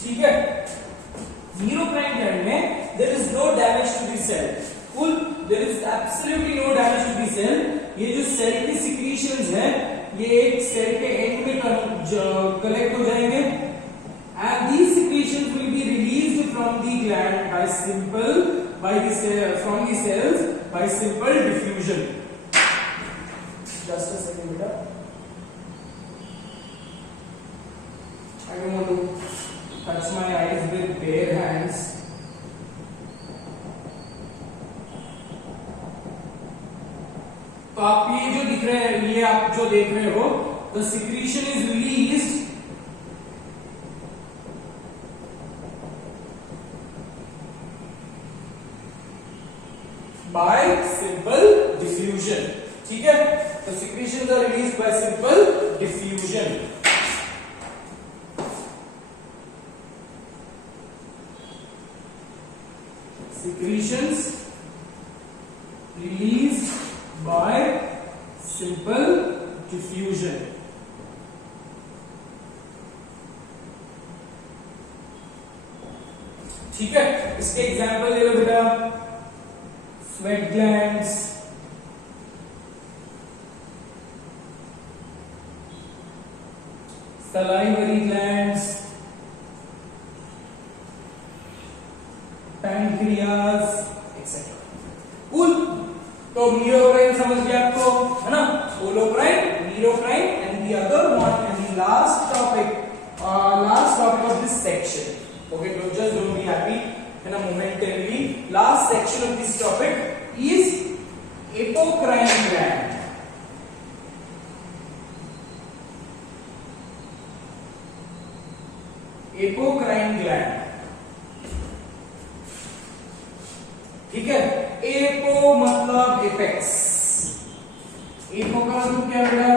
ठीक है? मीरोक्राइन ग्लैंड में there is no damage to the cell. Full, there is absolutely no damage to the cell. ये जो सेल की सिक्रीशंस है, ये एक सेल के एंड में कलेक्ट हो जाएंगे and these secretions will be released from the gland by simple from the cells by simple diffusion. Just a second बेटा, I don't want to touch my eyes with bare hands. तो आप ये जो दिख रहे हैं, ये आप जो देख रहे हो, the secretion is released by simple diffusion. ठीक है? तो secretions are released by simple diffusion. Secretions released by simple diffusion. ठीक है? इसके एग्जाम्पल ले लो बेटा, sweat glands, salivary glands, pancreas etcetera. Cool? तो मीरोक्राइन समझ गया आपको, है ना? होलोक्राइन, मीरोक्राइन and the other one and the last topic of this section. Okay, don't be happy, है ना, momentarily. Last section of this topic is apocrine gland. Apocrine gland, ठीक है? एपो मतलब एपेक्स, एपो का मतलब क्या बेटा?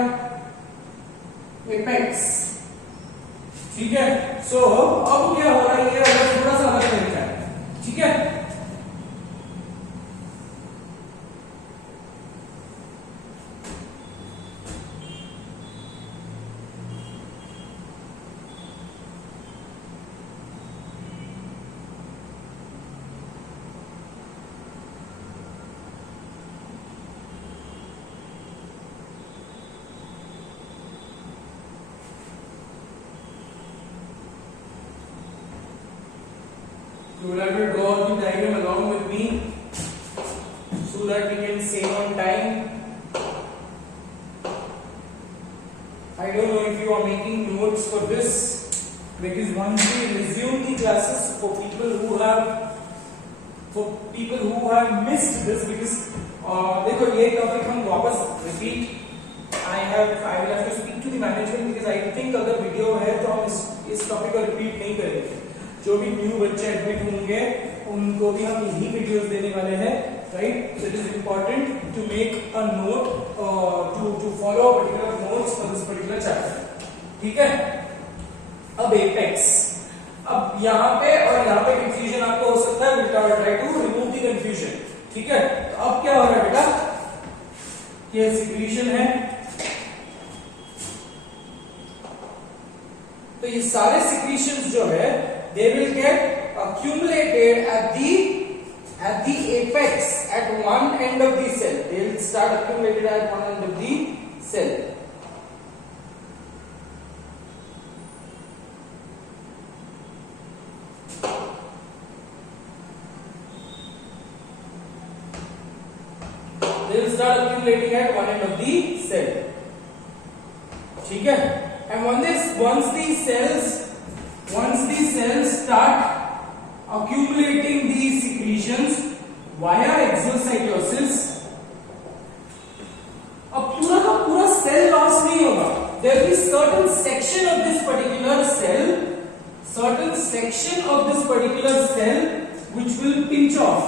एपेक्स। ठीक है? सो अब क्या हो रहा है, ये थोड़ा सा अलग तरीका है। ठीक है? You will have to draw the diagram along with me so that we can save on time. I don't know if you are making notes for this. because once we resume the classes, for people who have missed this, because देखो ये टॉपिक हम वापस repeat I will have to speak to the management, because I think अगर वीडियो है तो हम इस टॉपिक को रिपीट नहीं करेंगे. जो भी न्यू बच्चे एडमिट होंगे उनको भी हम यही वीडियोस देने वाले हैं, right. So it is important to make a note, to follow particular notes for this particular chapter. ठीक है. अब एपेक्स, अब यहाँ पे और यहाँ पे कंफ्यूजन आपको हो सकता है. Will try to remove the confusion. ठीक है. तो अब क्या हो रहा है बेटा, ये सिक्रीशन है. तो ये सारे सिक्रीशंस जो है they will get accumulated at the apex, at one end of the cell. They will start accumulated at one end of the cell. They will start accumulating at one end of the cell. ठीक है. And once these cells start accumulating these secretions via exocytosis, अब पूरा का पूरा cell loss नहीं होगा. There will be certain section of this particular cell which will pinch off,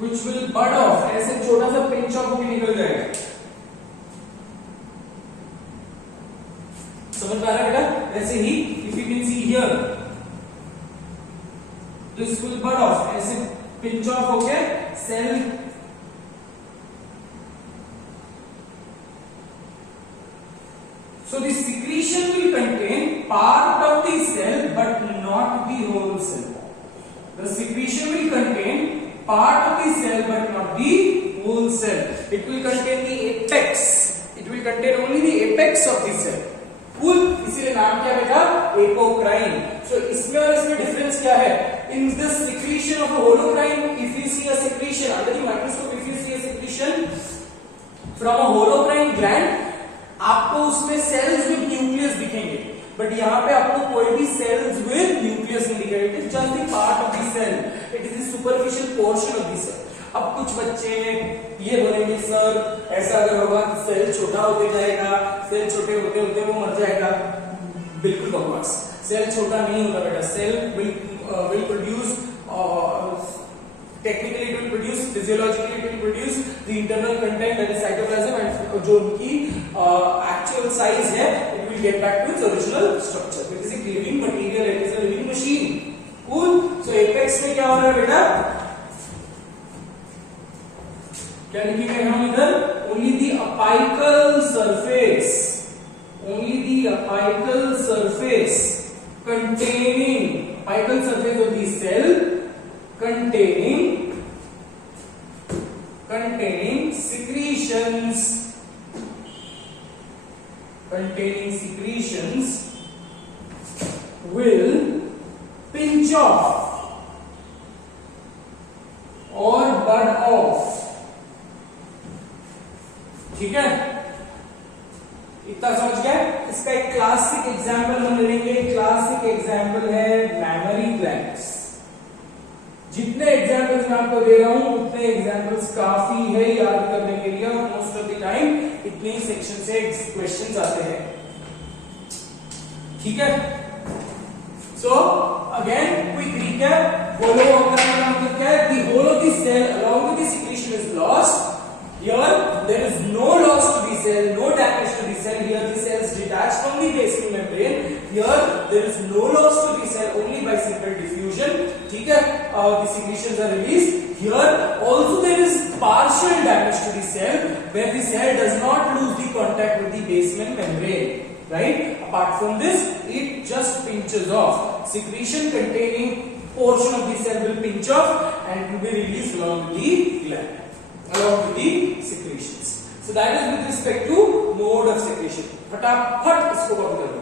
which will bud off. ऐसे छोटा सा pinch off होकर निकल जाएगा. समझ पा रहा है बेटा. ऐसे ही if you can see here, this will bud off, ऐसे pinch off होके cell so the secretion will contain part of the cell but not the whole cell. The secretion will contain part of the cell but not the whole cell. It will contain the apex. It will contain only the apex of the cell. Cool. इसीलिए नाम क्या बेटा, एपोक्राइन. सो इसमें और इसमें difference क्या है? In the secretion of holocrine, if you see a secretion under the microscope, if you see a secretion from a holocrine gland, आपको उसमें सेल्स विद न्यूक्लियस दिखेंगे. बट यहाँ पे आपको कोई भी सेल्स विद न्यूक्लियस नहीं दिखेगा. It is just the part of the cell. It is the superficial portion of the cell. अब कुछ बच्चे ये बोलेंगे सर ऐसा अगर होगा सेल छोटा होते जाएगा, सेल छोटे होते होते वो मर जाएगा. बिल्कुल बकवास. सेल छोटा नहीं होता बेटा. Cell will produce, technically it will produce, physiologically it will produce the internal content, that is cytoplasm, and जो उनकी actual size है it will get back to its original structure. It is a living material, it is a living machine. Cool. So apex में क्या हो रहा है बेटा, क्या लिखेंगे हम इधर? Only the apical surface, only the apical surface containing, apical surface of the cell containing secretions will pinch off or bud off. ठीक है. इतना समझ गया. इसका एक क्लासिक एग्जाम्पल हम लेंगे. क्लासिक एग्जाम्पल है मैमरी ग्लैंड्स. जितने एग्जाम्पल्स मैं आपको दे रहा हूं उतने एग्जाम्पल्स काफी है याद करने के लिए. मोस्ट ऑफ द टाइम इतने ही सेक्शन से क्वेश्चंस आते हैं. ठीक है. So again quick recap. Holo का मतलब क्या है? The whole of the cell along with the secretion is lost. Here there is no loss to the cell, no damage to the cell. Here the cells detach from the basement membrane. Here there is no loss to the cell, only by simple diffusion. ठीक है. The secretions are released. Here also there is partial damage to the cell, where the cell does not lose the contact with the basement membrane. Right? Apart from this, it just pinches off. Secretion containing portion of the cell will pinch off and it will be released along with the gland, along with the secretions. So that is with respect to mode of secretion. फटाफट इसको कवर कर लो.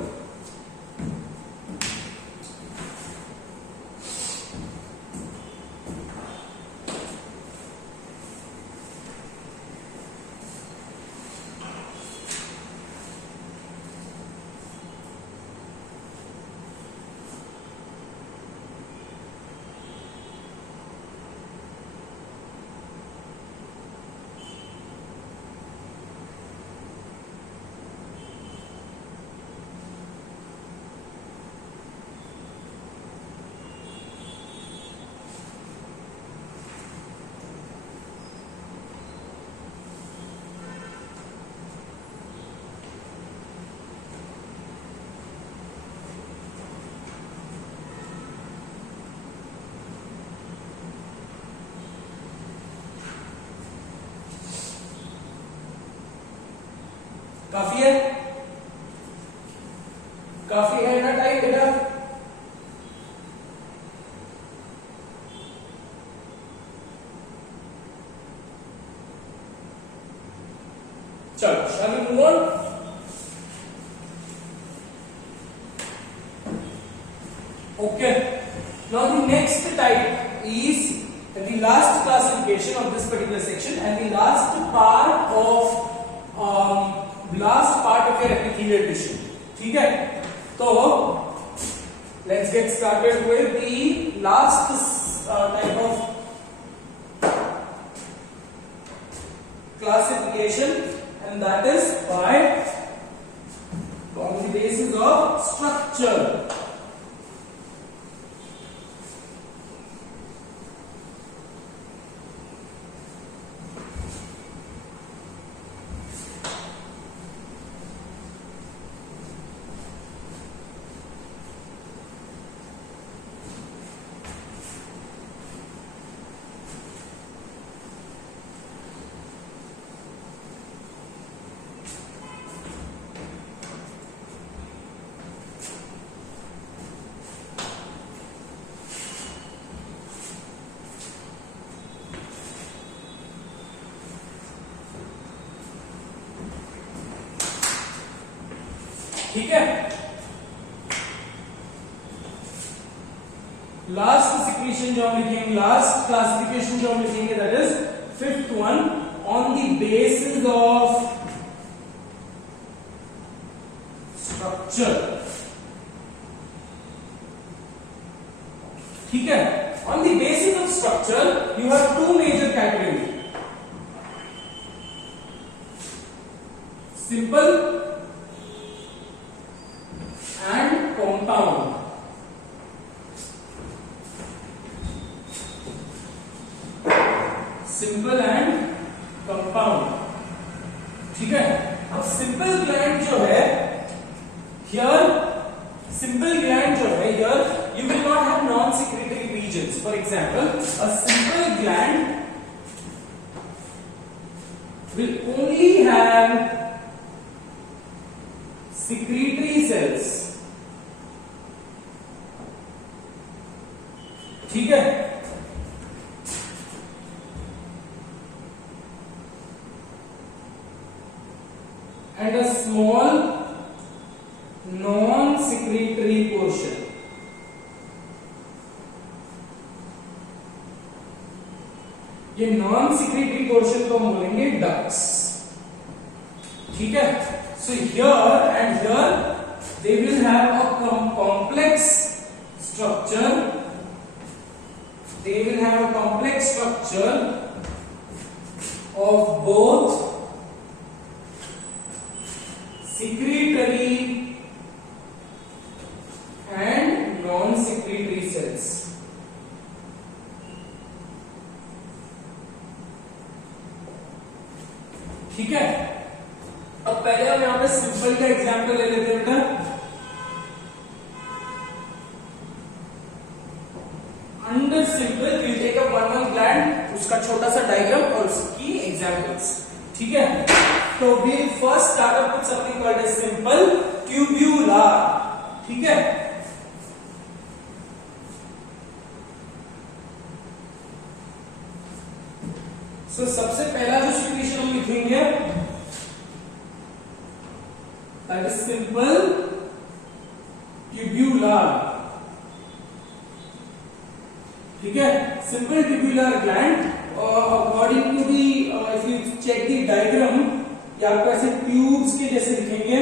काफी है, काफी है ना टाइम बेटा? चलो, shall we move on? Okay. Now the next type is the last classification of this particular section and the last part of your epithelial tissue. ठीक है? तो let's get started with the last type of classification, and that is on the basis of structure. ठीक है? Last secretion जो हम लिखेंगे, last classification जो हम लिखेंगे, that is fifth one, on the basis of structure. ठीक है? On the basis of structure you have two major category, simple and compound. Simple and compound. ठीक है? अब simple gland जो है, here simple gland जो है, here you will not have non-secretory regions. For example, a simple gland will only have secretory cells. ठीक है? And a small non-secretory portion. ये non-secretory portion को हम बोलेंगे ducts. ठीक है? So here and here they will have a complex structure. They will have a complex structure of both secretory and non-secretory cells. ठीक है? अब पहले हम यहां पे सिंपल का एग्जांपल ले लेते हैं बेटा. Under simple we'll take up one gland, उसका छोटा सा डायग्राम और उसकी एग्जांपल्स. ठीक है? तो we'll first start up with something called as simple tubular. ठीक है? So सबसे पहला जो सिक्रीशन हम लिखेंगे, that is simple tubular. ठीक है? Simple tubular gland, according to the if you check the diagram, ये आपको ऐसे ट्यूब्स के जैसे दिखेंगे.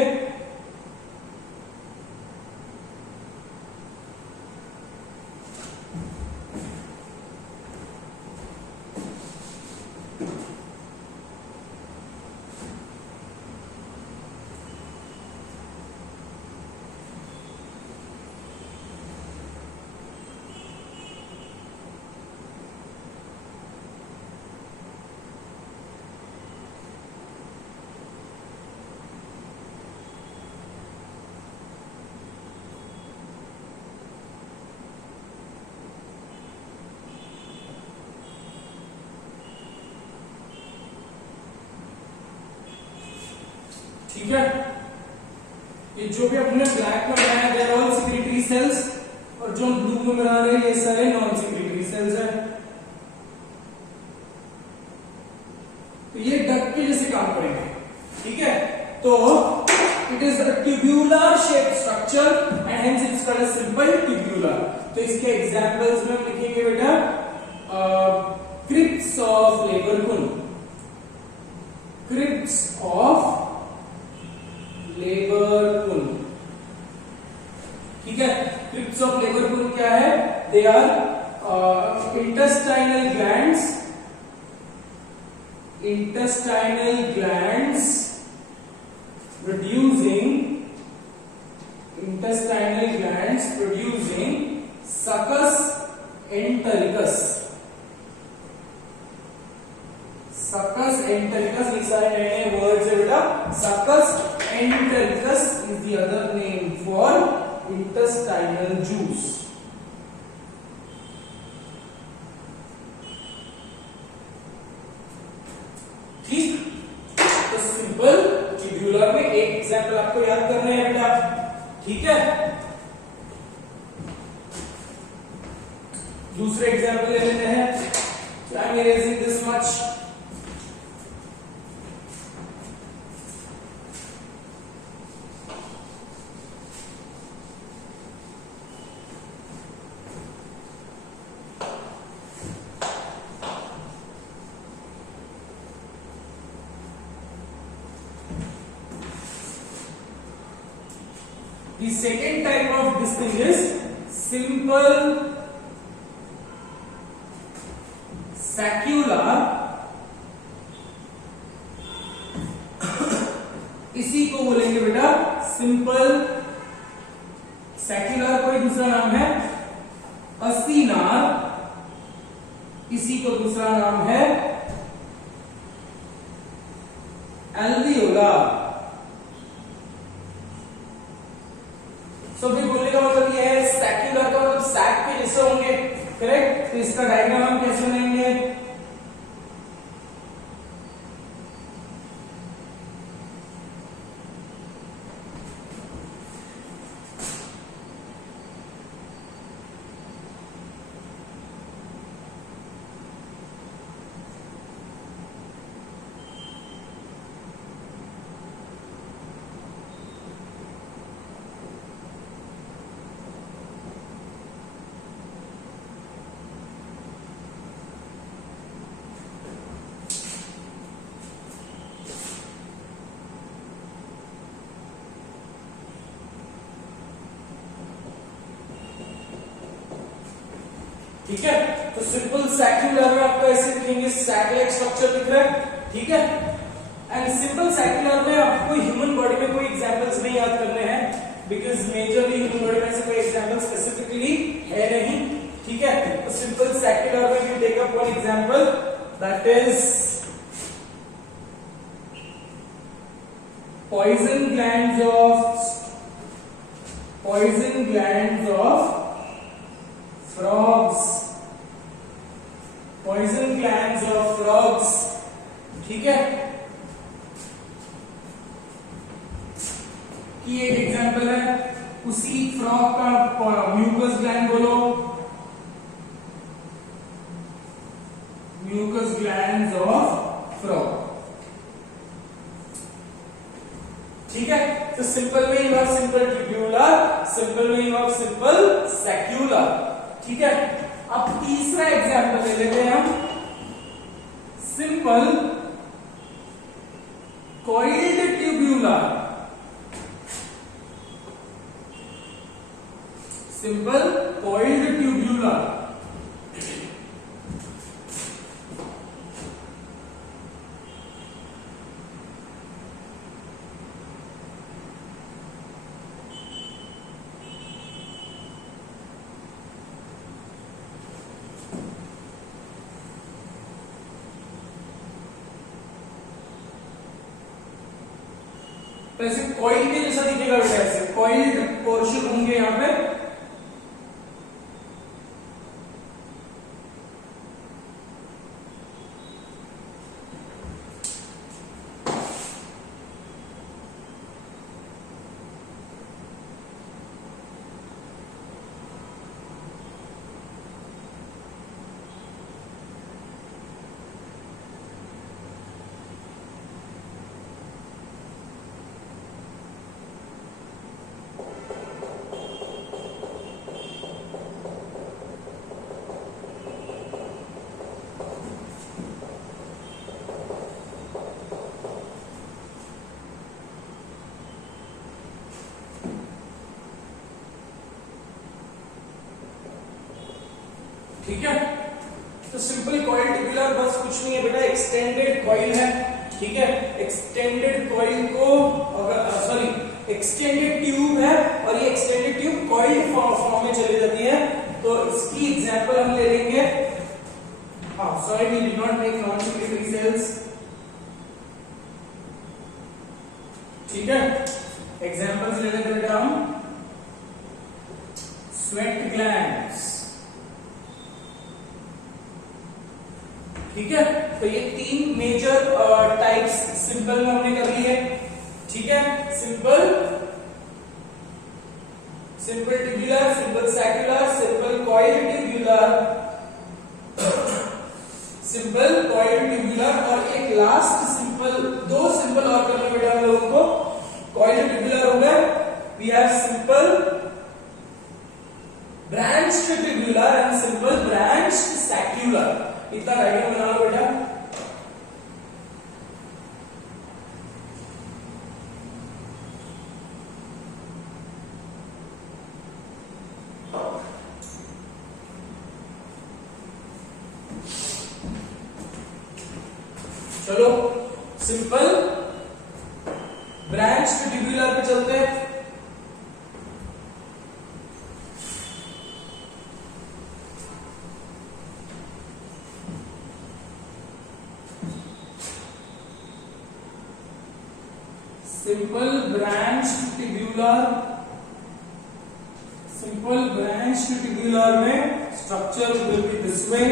ठीक है, ये जो भी अपने ब्लैक में बनाया दे ऑल सिक्रेटरी सेल्स, और जो ब्लू में बना रहे हैं ये सारे नॉन सिक्रेटरी सेल्स है। तो ये डक के जैसे काम करेंगे, ठीक है। तो it is a tubular shape structure and hence it's called a simple tubular. तो इसके एग्जांपल्स में हम लिखेंगे बेटा crypts of Lieberkuhn, crypts of Lieberkuhn, ठीक है। क्रिप्स ऑफ लेबरकुन क्या है? They are intestinal glands, intestinal glands producing succus entericus, succus entericus, ये सारे नए नए वर्ड्स है बेटा। succus entericus is the other name for intestinal juice। तो सिंपल ट्यूब्यूलर में एक एग्जांपल आपको याद करने हैं बेटा, ठीक है। दूसरे एग्जांपल ले लेते हैं। I am erasing this much. The second type of this thing is simple saccular, इसी को बोलेंगे बेटा सिंपल सैक्युलर। कोई दूसरा नाम है असीनार, इसी को दूसरा नाम है एल्वियोलार। तो भी बोलने का मतलब ये है सैक्युलर का मतलब सैक के जैसे होंगे, करेक्ट। तो इसका डायग्राम हम कैसे बनाएंगे? ठीक है। तो सिंपल सैक्युलर में आपको ऐसे लिखेंगे, सैक लाइक स्ट्रक्चर दिख रहा है, ठीक है। एंड सिंपल सैक्युलर में आपको ह्यूमन बॉडी में कोई एग्जांपल्स नहीं याद करने हैं, बिकॉज मेजरली ह्यूमन बॉडी में से कोई एग्जांपल स्पेसिफिकली है नहीं, ठीक है। तो सिंपल सैक्युलर में you take up one example, that is poison glands of frogs, poison glands of frogs, ठीक है। कि एक एग्जांपल है, उसी फ्रॉग का म्यूकस ग्लैंड बोलो, म्यूकस ग्लैंड्स ऑफ फ्रॉग, ठीक है। तो सिंपल में you have simple tubular, simple में यू हैव सिंपल सैक्युलर, ठीक है। अब तीसरा एग्जांपल ले लेते हैं हम, simple coiled tubular, simple coiled tubular. तो ऐसे कॉइल के जैसा दिखेगा बेटा, ऐसे कॉइल्ड पोर्शन होंगे यहां पे, ठीक है। तो सिंपल कॉइल ट्यूबुलर बस कुछ नहीं है बेटा, एक्सटेंडेड कॉइल है, ठीक है। एक्सटेंडेड कॉइल को अगर सॉरी एक्सटेंडेड ट्यूब है और ये एक्सटेंडेड ट्यूब कॉइल्ड फॉर्म में चली जाती है, तो इसकी एग्जांपल हम ले लेंगे। Sorry we did not make non secretory cells, ठीक है। एग्जांपल्स ले लेते बेटा हम, स्वेट ग्लैंड्स, ठीक है। तो ये तीन मेजर टाइप्स सिंपल में हमने कर ली है, ठीक है। Simple tubular, simple secular, simple coil tubular, simple coil tubular और एक लास्ट सिंपल, दो सिंपल और करने बेटा हम लोगों को। कॉइल ट्यूबुलर हो गया, we have simple branched tubular and simple branched saccular. इतना डायग्राम बना लो बेटा। चलो सिंपल ब्रांच्ड ट्यूबुलर पे चलते हैं। सिंपल ब्रांच्ड ट्यूबुलर में structure will be this way.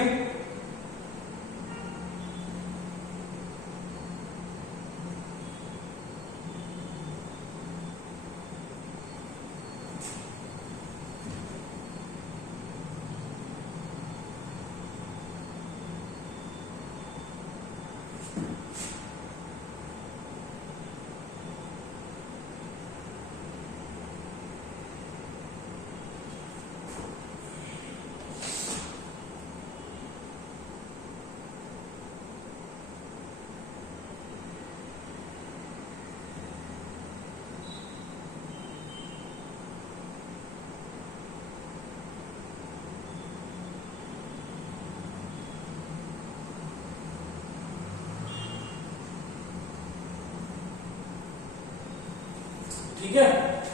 ठीक है,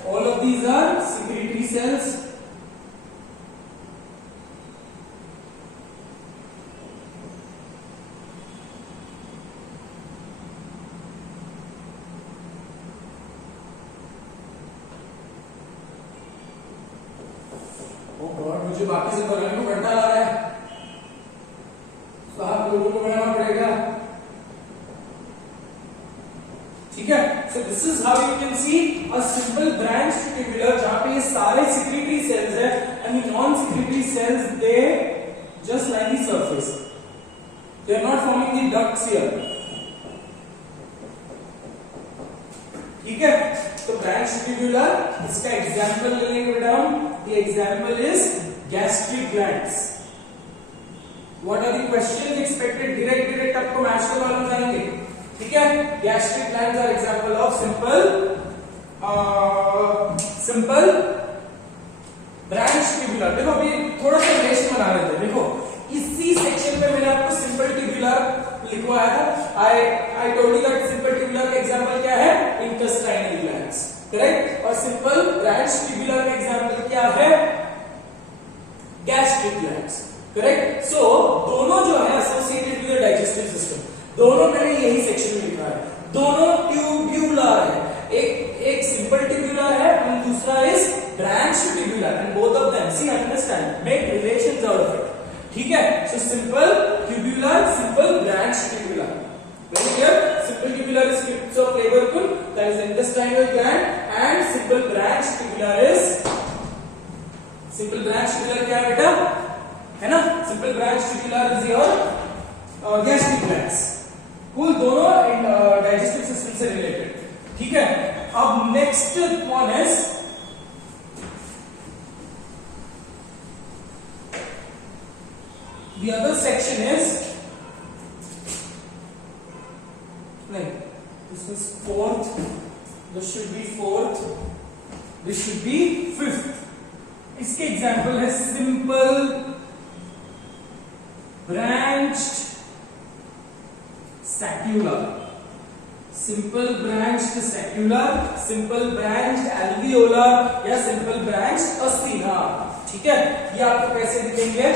all of these are secretory cells। मुझे बाकी से बनाने को घंटा लग रहा है, तो आप लोगों को बनाना पड़ेगा, ठीक है। So this is how you can see a simple branched tubular जहां पे ये सारे secretory cells है and the non-secretory cells they just line the surface, they are not forming the ducts here, ठीक है। तो branched tubular इसका एग्जांपल ले लेंगे बेटा हम, the example is gastric glands। What are the questions expected? direct आपको मैच के मालूम जाएंगे, ठीक है। Gastric glands are example of simple branch tubular. देखो अभी थोड़ा सा रेस्ट बना रहे थे, देखो इसी सेक्शन में मैंने आपको सिंपल ट्यूबुलर लिखवाया था। I told you that simple tubular का एग्जांपल क्या है, इंटेस्टाइनल ग्लैंड्स, करेक्ट। और सिंपल ब्रांच ट्यूबुलर का एग्जांपल क्या है, गैस्ट्रिक ग्लैंड्स, करेक्ट। सो दोनों जो है associated with the digestive system, दोनों मैंने यही सेक्शन में लिखा है, दोनों ट्यूबुलर है, एक सिंपल ट्यूबुलर है और दूसरा is branch tubular, and both of them see understand make relations out of it, ठीक है। So simple tubular, simple branch tubular, very clear. Simple tubular is crypts of Lieberkuhn, that is intestinal gland, and simple branch tubular is, simple branch tubular क्या है बेटा, है ना, simple branch tubular is your gastric glands. कुल दोनों digestive system से related, ठीक है। अब next one is the other section is, नहीं, this is fourth, this should be fourth, this should be fifth। इसके एग्जाम्पल है simple branched saccular, simple branched saccular, simple branched alveolar या simple branched asthena। ठीक है, ये आपको कैसे दिखेंगे?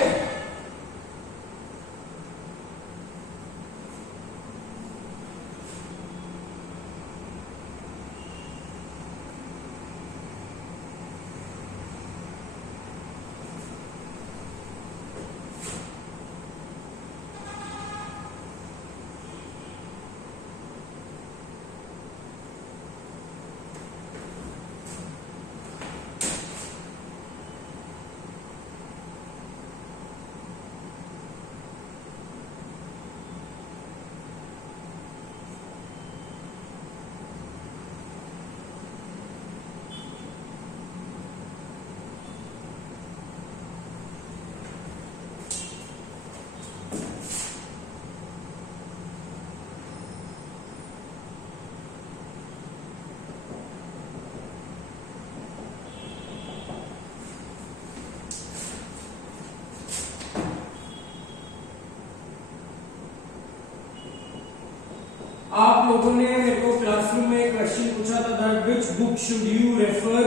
आप लोगों ने मेरे को क्लासरूम में एक क्वेश्चन पूछा था that which book should you refer.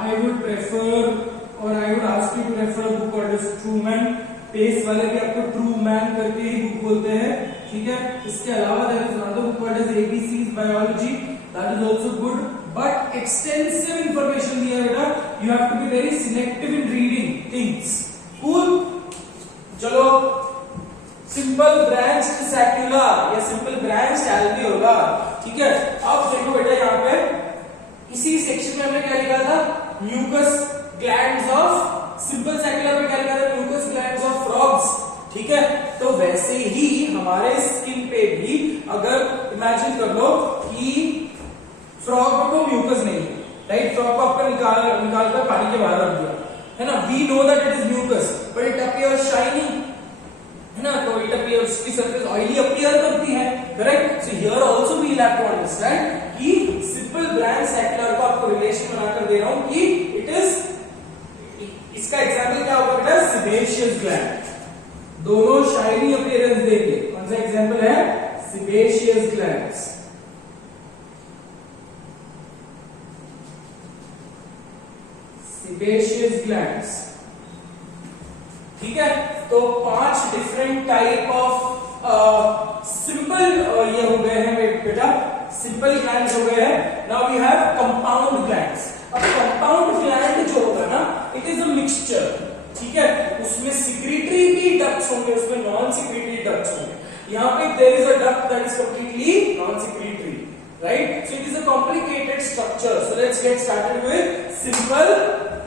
I would prefer और I would ask you to refer a book called Trueman. Pace वाले भी आपको ट्रूमैन करके ही बुक बोलते हैं, ठीक है। इसके अलावा there is another book called ABCs biology, that is also good, but extensive information दिया है बेटा। You have to be very selective in reading things. Cool, चलो सिंपल ब्रांच्ड सैक्युलर या सिंपल ब्रांच्ड एल्वियोलर, ठीक है। अब देखो बेटा यहाँ पे इसी सेक्शन में हमने क्या लिखा था, mucus glands of simple saccular में क्या लिखा था, म्यूकस ग्लैंड्स ऑफ फ्रॉग्स, ठीक है। तो वैसे ही हमारे स्किन पे भी अगर इमेजिन कर लो कि फ्रॉग को म्यूकस नहीं है, राइट, फ्रॉग को आपको निकाल कर पानी के बाहर रख दिया, है ना। We know that it is mucus but it appears shiny, है ना, तो इट अपीयर्स की सरफेस ऑयली अपीयर करती है, correct. So here also we will have to understand कि सिंपल ब्रांच सैक्युलर को आपको रिलेशन बनाकर दे रहा हूं कि इट इज, इसका एग्जांपल क्या होगा बेटा, सेबेशियस ग्लैंड, दोनों शाइनी अपीयरेंस देंगे। कौन सा एग्जांपल है, सेबेशियस ग्लैंड्स, सेबेशियस ग्लैंड्स, ठीक है। तो 5 डिफरेंट टाइप ऑफ सिंपल ये हो गए हैं बेटा, सिंपल ग्लैंड्स हो गए हैं। Now we have compound glands. अब कंपाउंड ग्लैंड जो होगा ना, इट इज अ मिक्सचर, ठीक है। उसमें सिक्रीटरी भी डक्ट्स होंगे, उसमें नॉन सिक्रीटरी डक्ट्स होंगे। यहाँ पे there is a duct that is completely non secretory, right. So it is a complicated structure. So let's get started with simple,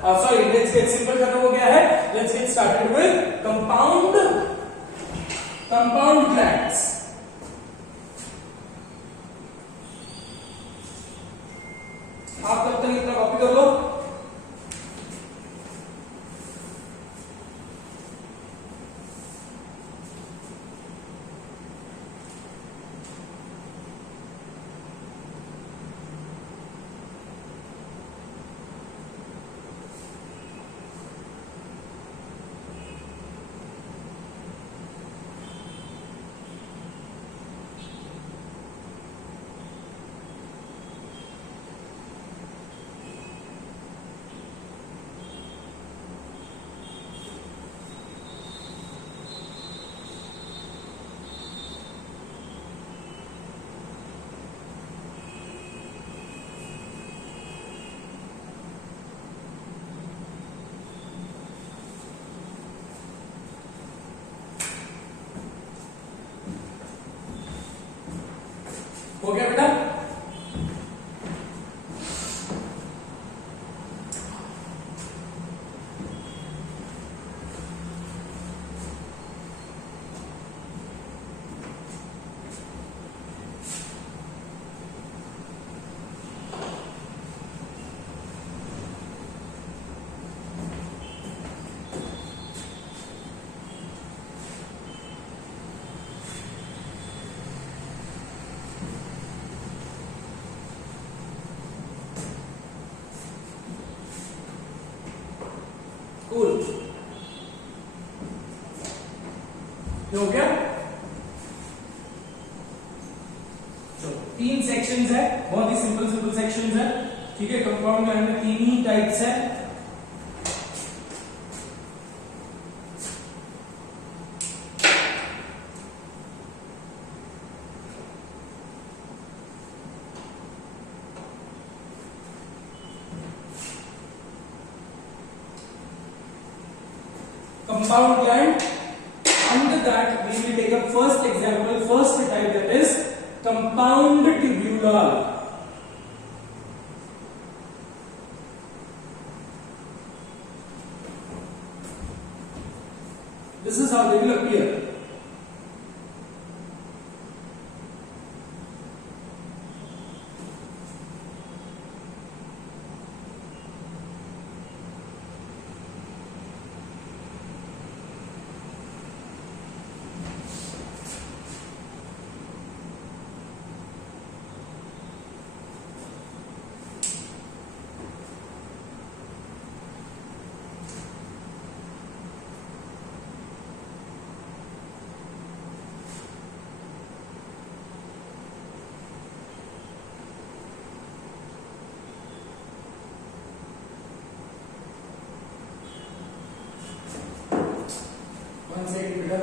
sorry, let's get simple खत्म हो गया है, let's get started with compound glands। आप तब तक इतना कॉपी कर लो। ये हो गया। चलो 3 सेक्शंस है, बहुत ही सिंपल सेक्शंस है, ठीक है। कंपाउंड ग्लैंड में 3 ही टाइप्स है। Compound gland. Under that, we will take up first example, first type, that is compound tubular. This is how they will appear. One second, बेटा।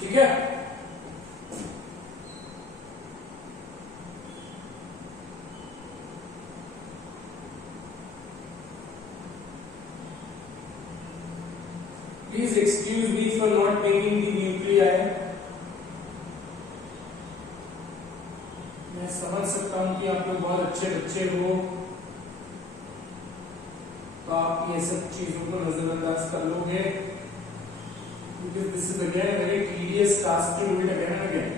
ठीक है। Please excuse me for not making the nuclei. मैं समझ सकता हूं कि आप लोग बहुत अच्छे बच्चे हो, तो आप ये सब चीजों को नजरअंदाज कर लोगे, because this is again a very tedious task to do it again and again.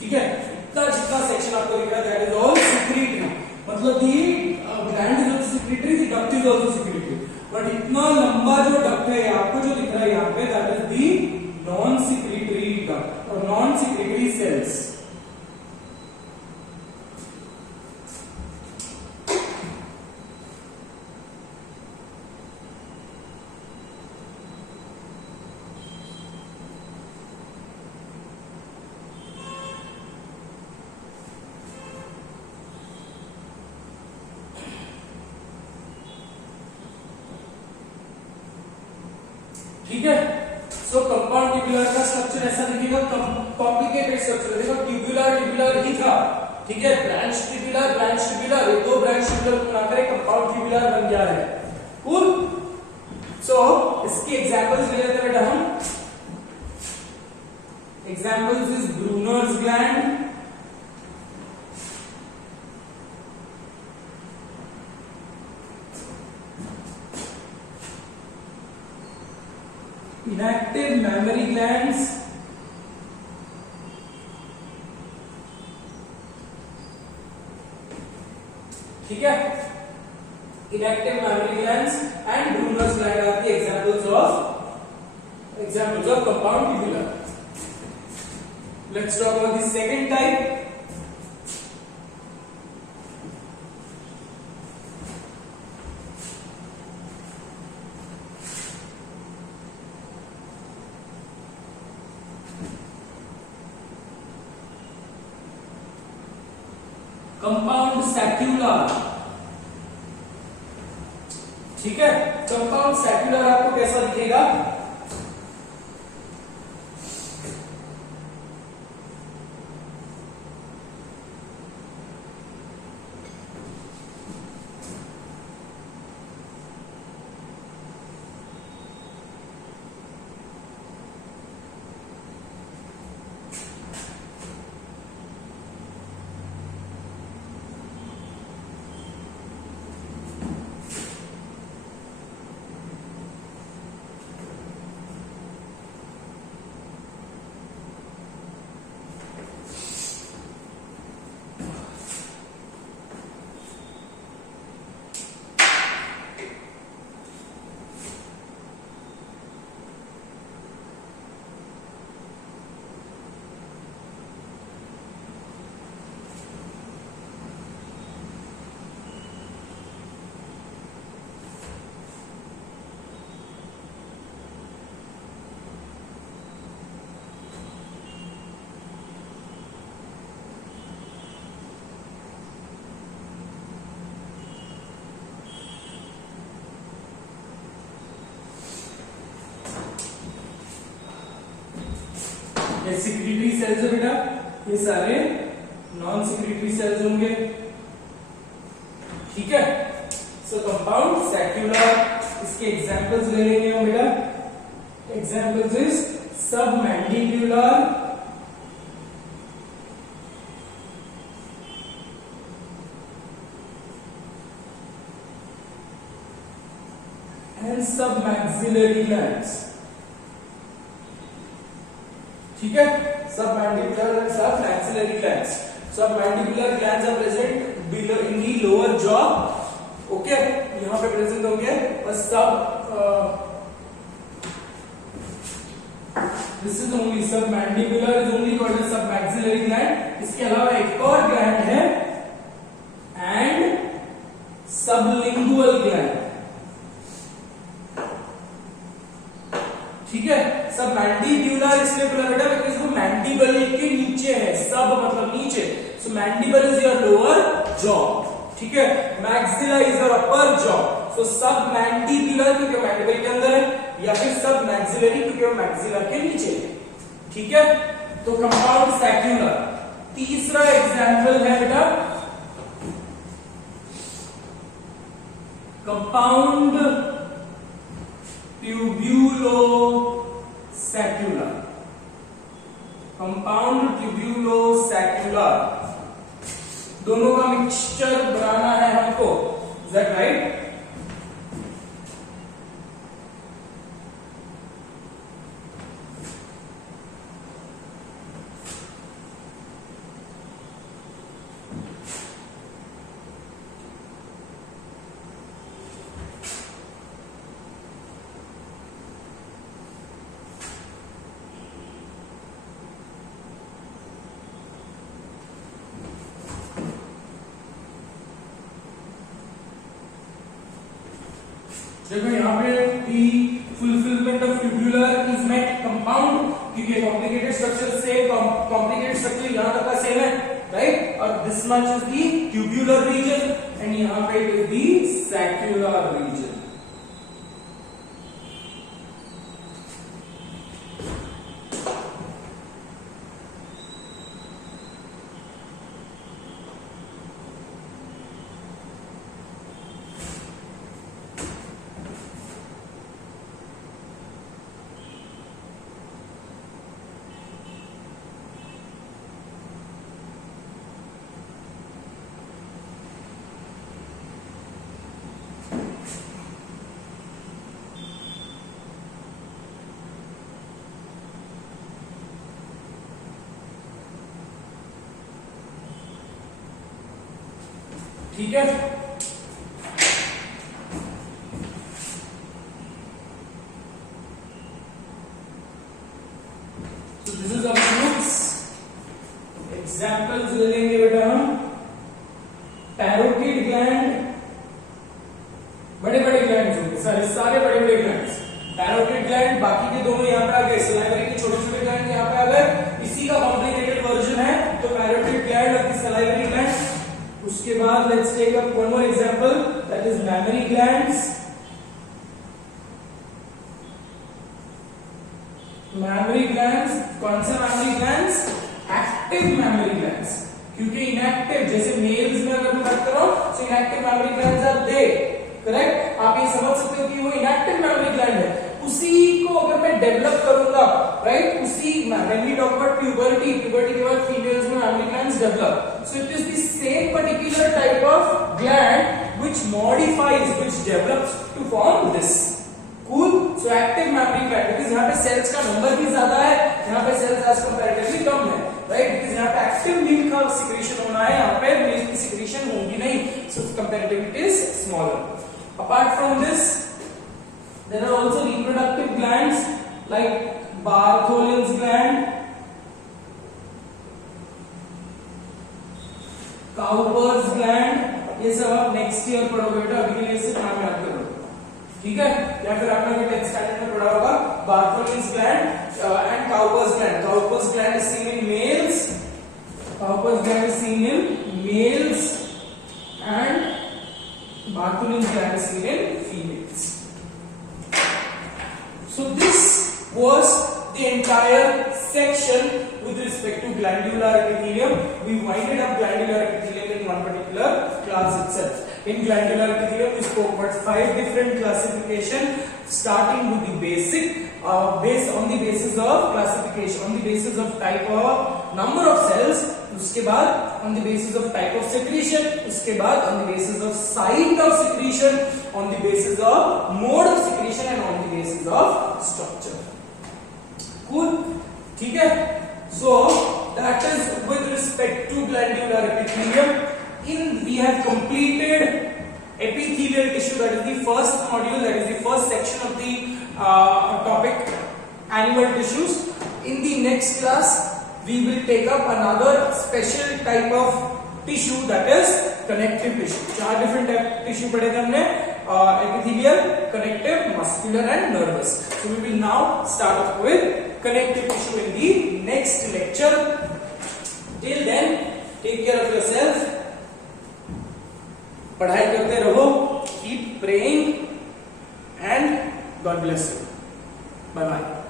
ठीक है। इतना जितना सेक्शन आपको दिख रहा है that is all secretory, मतलब the gland is also secretory, the duct is also secretory, but इतना लंबा जो डक्ट है आपको जो दिख रहा है यहाँ पे, that is the non secretory duct और non secretory cells. ठीक है। सो कंपाउंड ट्यूबुलर का स्ट्रक्चर ऐसा दिखेगा, कॉम्प्लिकेटेड स्ट्रक्चर देखो, ट्यूबुलर ही था, ठीक है। ब्रांच ट्यूबुलर, ये 2 ब्रांच ट्यूबुलर बनाकर एक कंपाउंड ट्यूबुलर बन गया है। कूल। सो इसके एग्जांपल्स ले लेते हैं बेटा हम। Examples is Brunner's gland, inactive mammary glands, ठीक है। inactive mammary glands and Brunner's gland are the examples of compound tubular. Let's talk about the second type. Compound secular, ठीक है। कंपाउंड सैक्युलर आपको कैसा दिखेगा? ये सिक्रीटरी सेल्स है बेटा, ये सारे नॉन सिक्रीटरी सेल्स होंगे, ठीक है। सो कंपाउंड सैक्युलर, इसके एग्जांपल्स ले लेंगे हम बेटा। Examples is submandibular, and submaxillary glands, ठीक है। Submandibular and submaxillary glands, submandibular glands are present in the lower jaw, okay, यहां पे प्रेजेंट होंगे। और this is only submandibular is only called as submaxillary gland. इसके अलावा एक और ग्लैंड है एंड सबलिंगुअल ग्लैंड, ठीक है। सब मैंडिब्यूलर इसलिए बोला बेटा बिकॉज़ वो मैंडिबल के नीचे है, सब मतलब नीचे, so mandible is your lower jaw, ठीक है। Maxilla is your upper jaw, so sub mandibular क्योंकि मैंडिबल के अंदर है, या फिर सब मैक्सिलरी क्योंकि वो मैक्सिला के नीचे है, ठीक है। तो कंपाउंड सैक्युलर। तीसरा एग्जांपल है बेटा कंपाउंड ट्यूब्यूलोसैक्युलर, कंपाउंड ट्यूब्यूलोसैक्युलर, दोनों का मिक्सचर बनाना है हमको, इज दैट राइट? देखो यहाँ पे the fulfilment of tubular is met compound, क्योंकि कॉम्प्लिकेटेड स्ट्रक्चर से कॉम्प्लिकेटेड स्ट्रक्चर यहाँ तक का सेम है, राइट। और this much is the tubular region and यहाँ पे it is the saccular region, ठीक है। So this is our fruits. Examples ले लेंगे बेटा हम। पैरोटिड ग्लैंड, बड़े बड़े ग्लैंड होंगे, सारे बड़े बड़े ग्लैंड्स। पैरोटिड ग्लैंड, बाकी के दोनों यहाँ पे आ गए, सलाइवरी के छोटे छोटे ग्लैंड यहाँ पे आ गए, इसी का कॉम्प्लिकेटेड वर्जन है। तो पैरोटिड ग्लैंड और सलाइवरी ग्लैंड। उसके बाद let's take up one more example, that is mammary glands. Mammary glands, कौन सा mammary glands? Active mammary glands, क्योंकि इनएक्टिव, जैसे मेल्स में अगर मैं बात कर रहा हूं, so inactive mammary glands are they, correct. आप ये समझ सकते हो कि वो इनएक्टिव मैमरी ग्लैंड है। उसी को अगर मैं डेवलप करूंगा, राइट, उसी when we talk about puberty के बाद फीमेल्स में mammary glands develop, so it is the same particular type of gland which modifies, which develops to form this. Cool. So active mammary gland, because यहाँ पे सेल्स का नंबर भी ज्यादा है, यहाँ पे सेल्स एज कंपैरेटिवली कम है, राइट, बिकॉज़ यहाँ पे एक्टिव मिल्क का सिक्रीशन होना है, यहाँ पे मिल्क की सिक्रीशन होगी नहीं, so comparatively it is smaller. Apart from this there are also reproductive glands like Bartholin's gland, Cowper's gland, ये सब आप नेक्स्ट ईयर पढ़ोगे बेटा, अभी के लिए सिर्फ नाम याद करो, ठीक है। या फिर आपने अभी 10th स्टैंडर्ड में पढ़ा होगा Bartholin's gland and Cowper's gland. Cowper's gland is seen in males, Cowper's gland is seen in males and Bartholin's gland is seen in females. So this was the entire section with respect to glandular epithelium. We winded up glandular epithelium in one particular class itself. In glandular epithelium, we spoke about 5 different classification, starting with the basic, based on the basis of classification, on the basis of type of number of cells. उसके बाद on the basis of type of secretion, उसके बाद on the basis of site of secretion, on the basis of mode of secretion, and on the basis of structure. Cool, ठीक है? So that is with respect to glandular epithelium. We have completed epithelial tissue. That is the first module. That is the first section of the topic, animal tissues. In the next class, we will take up another special type of tissue, that is connective tissue. 4 different type tissue पढ़े थे हमने, epithelial, connective, muscular and nervous. So we will now start off with connective tissue in the next lecture. Till then, take care of yourself. पढ़ाई करते रहो, keep praying and God bless you. Bye bye.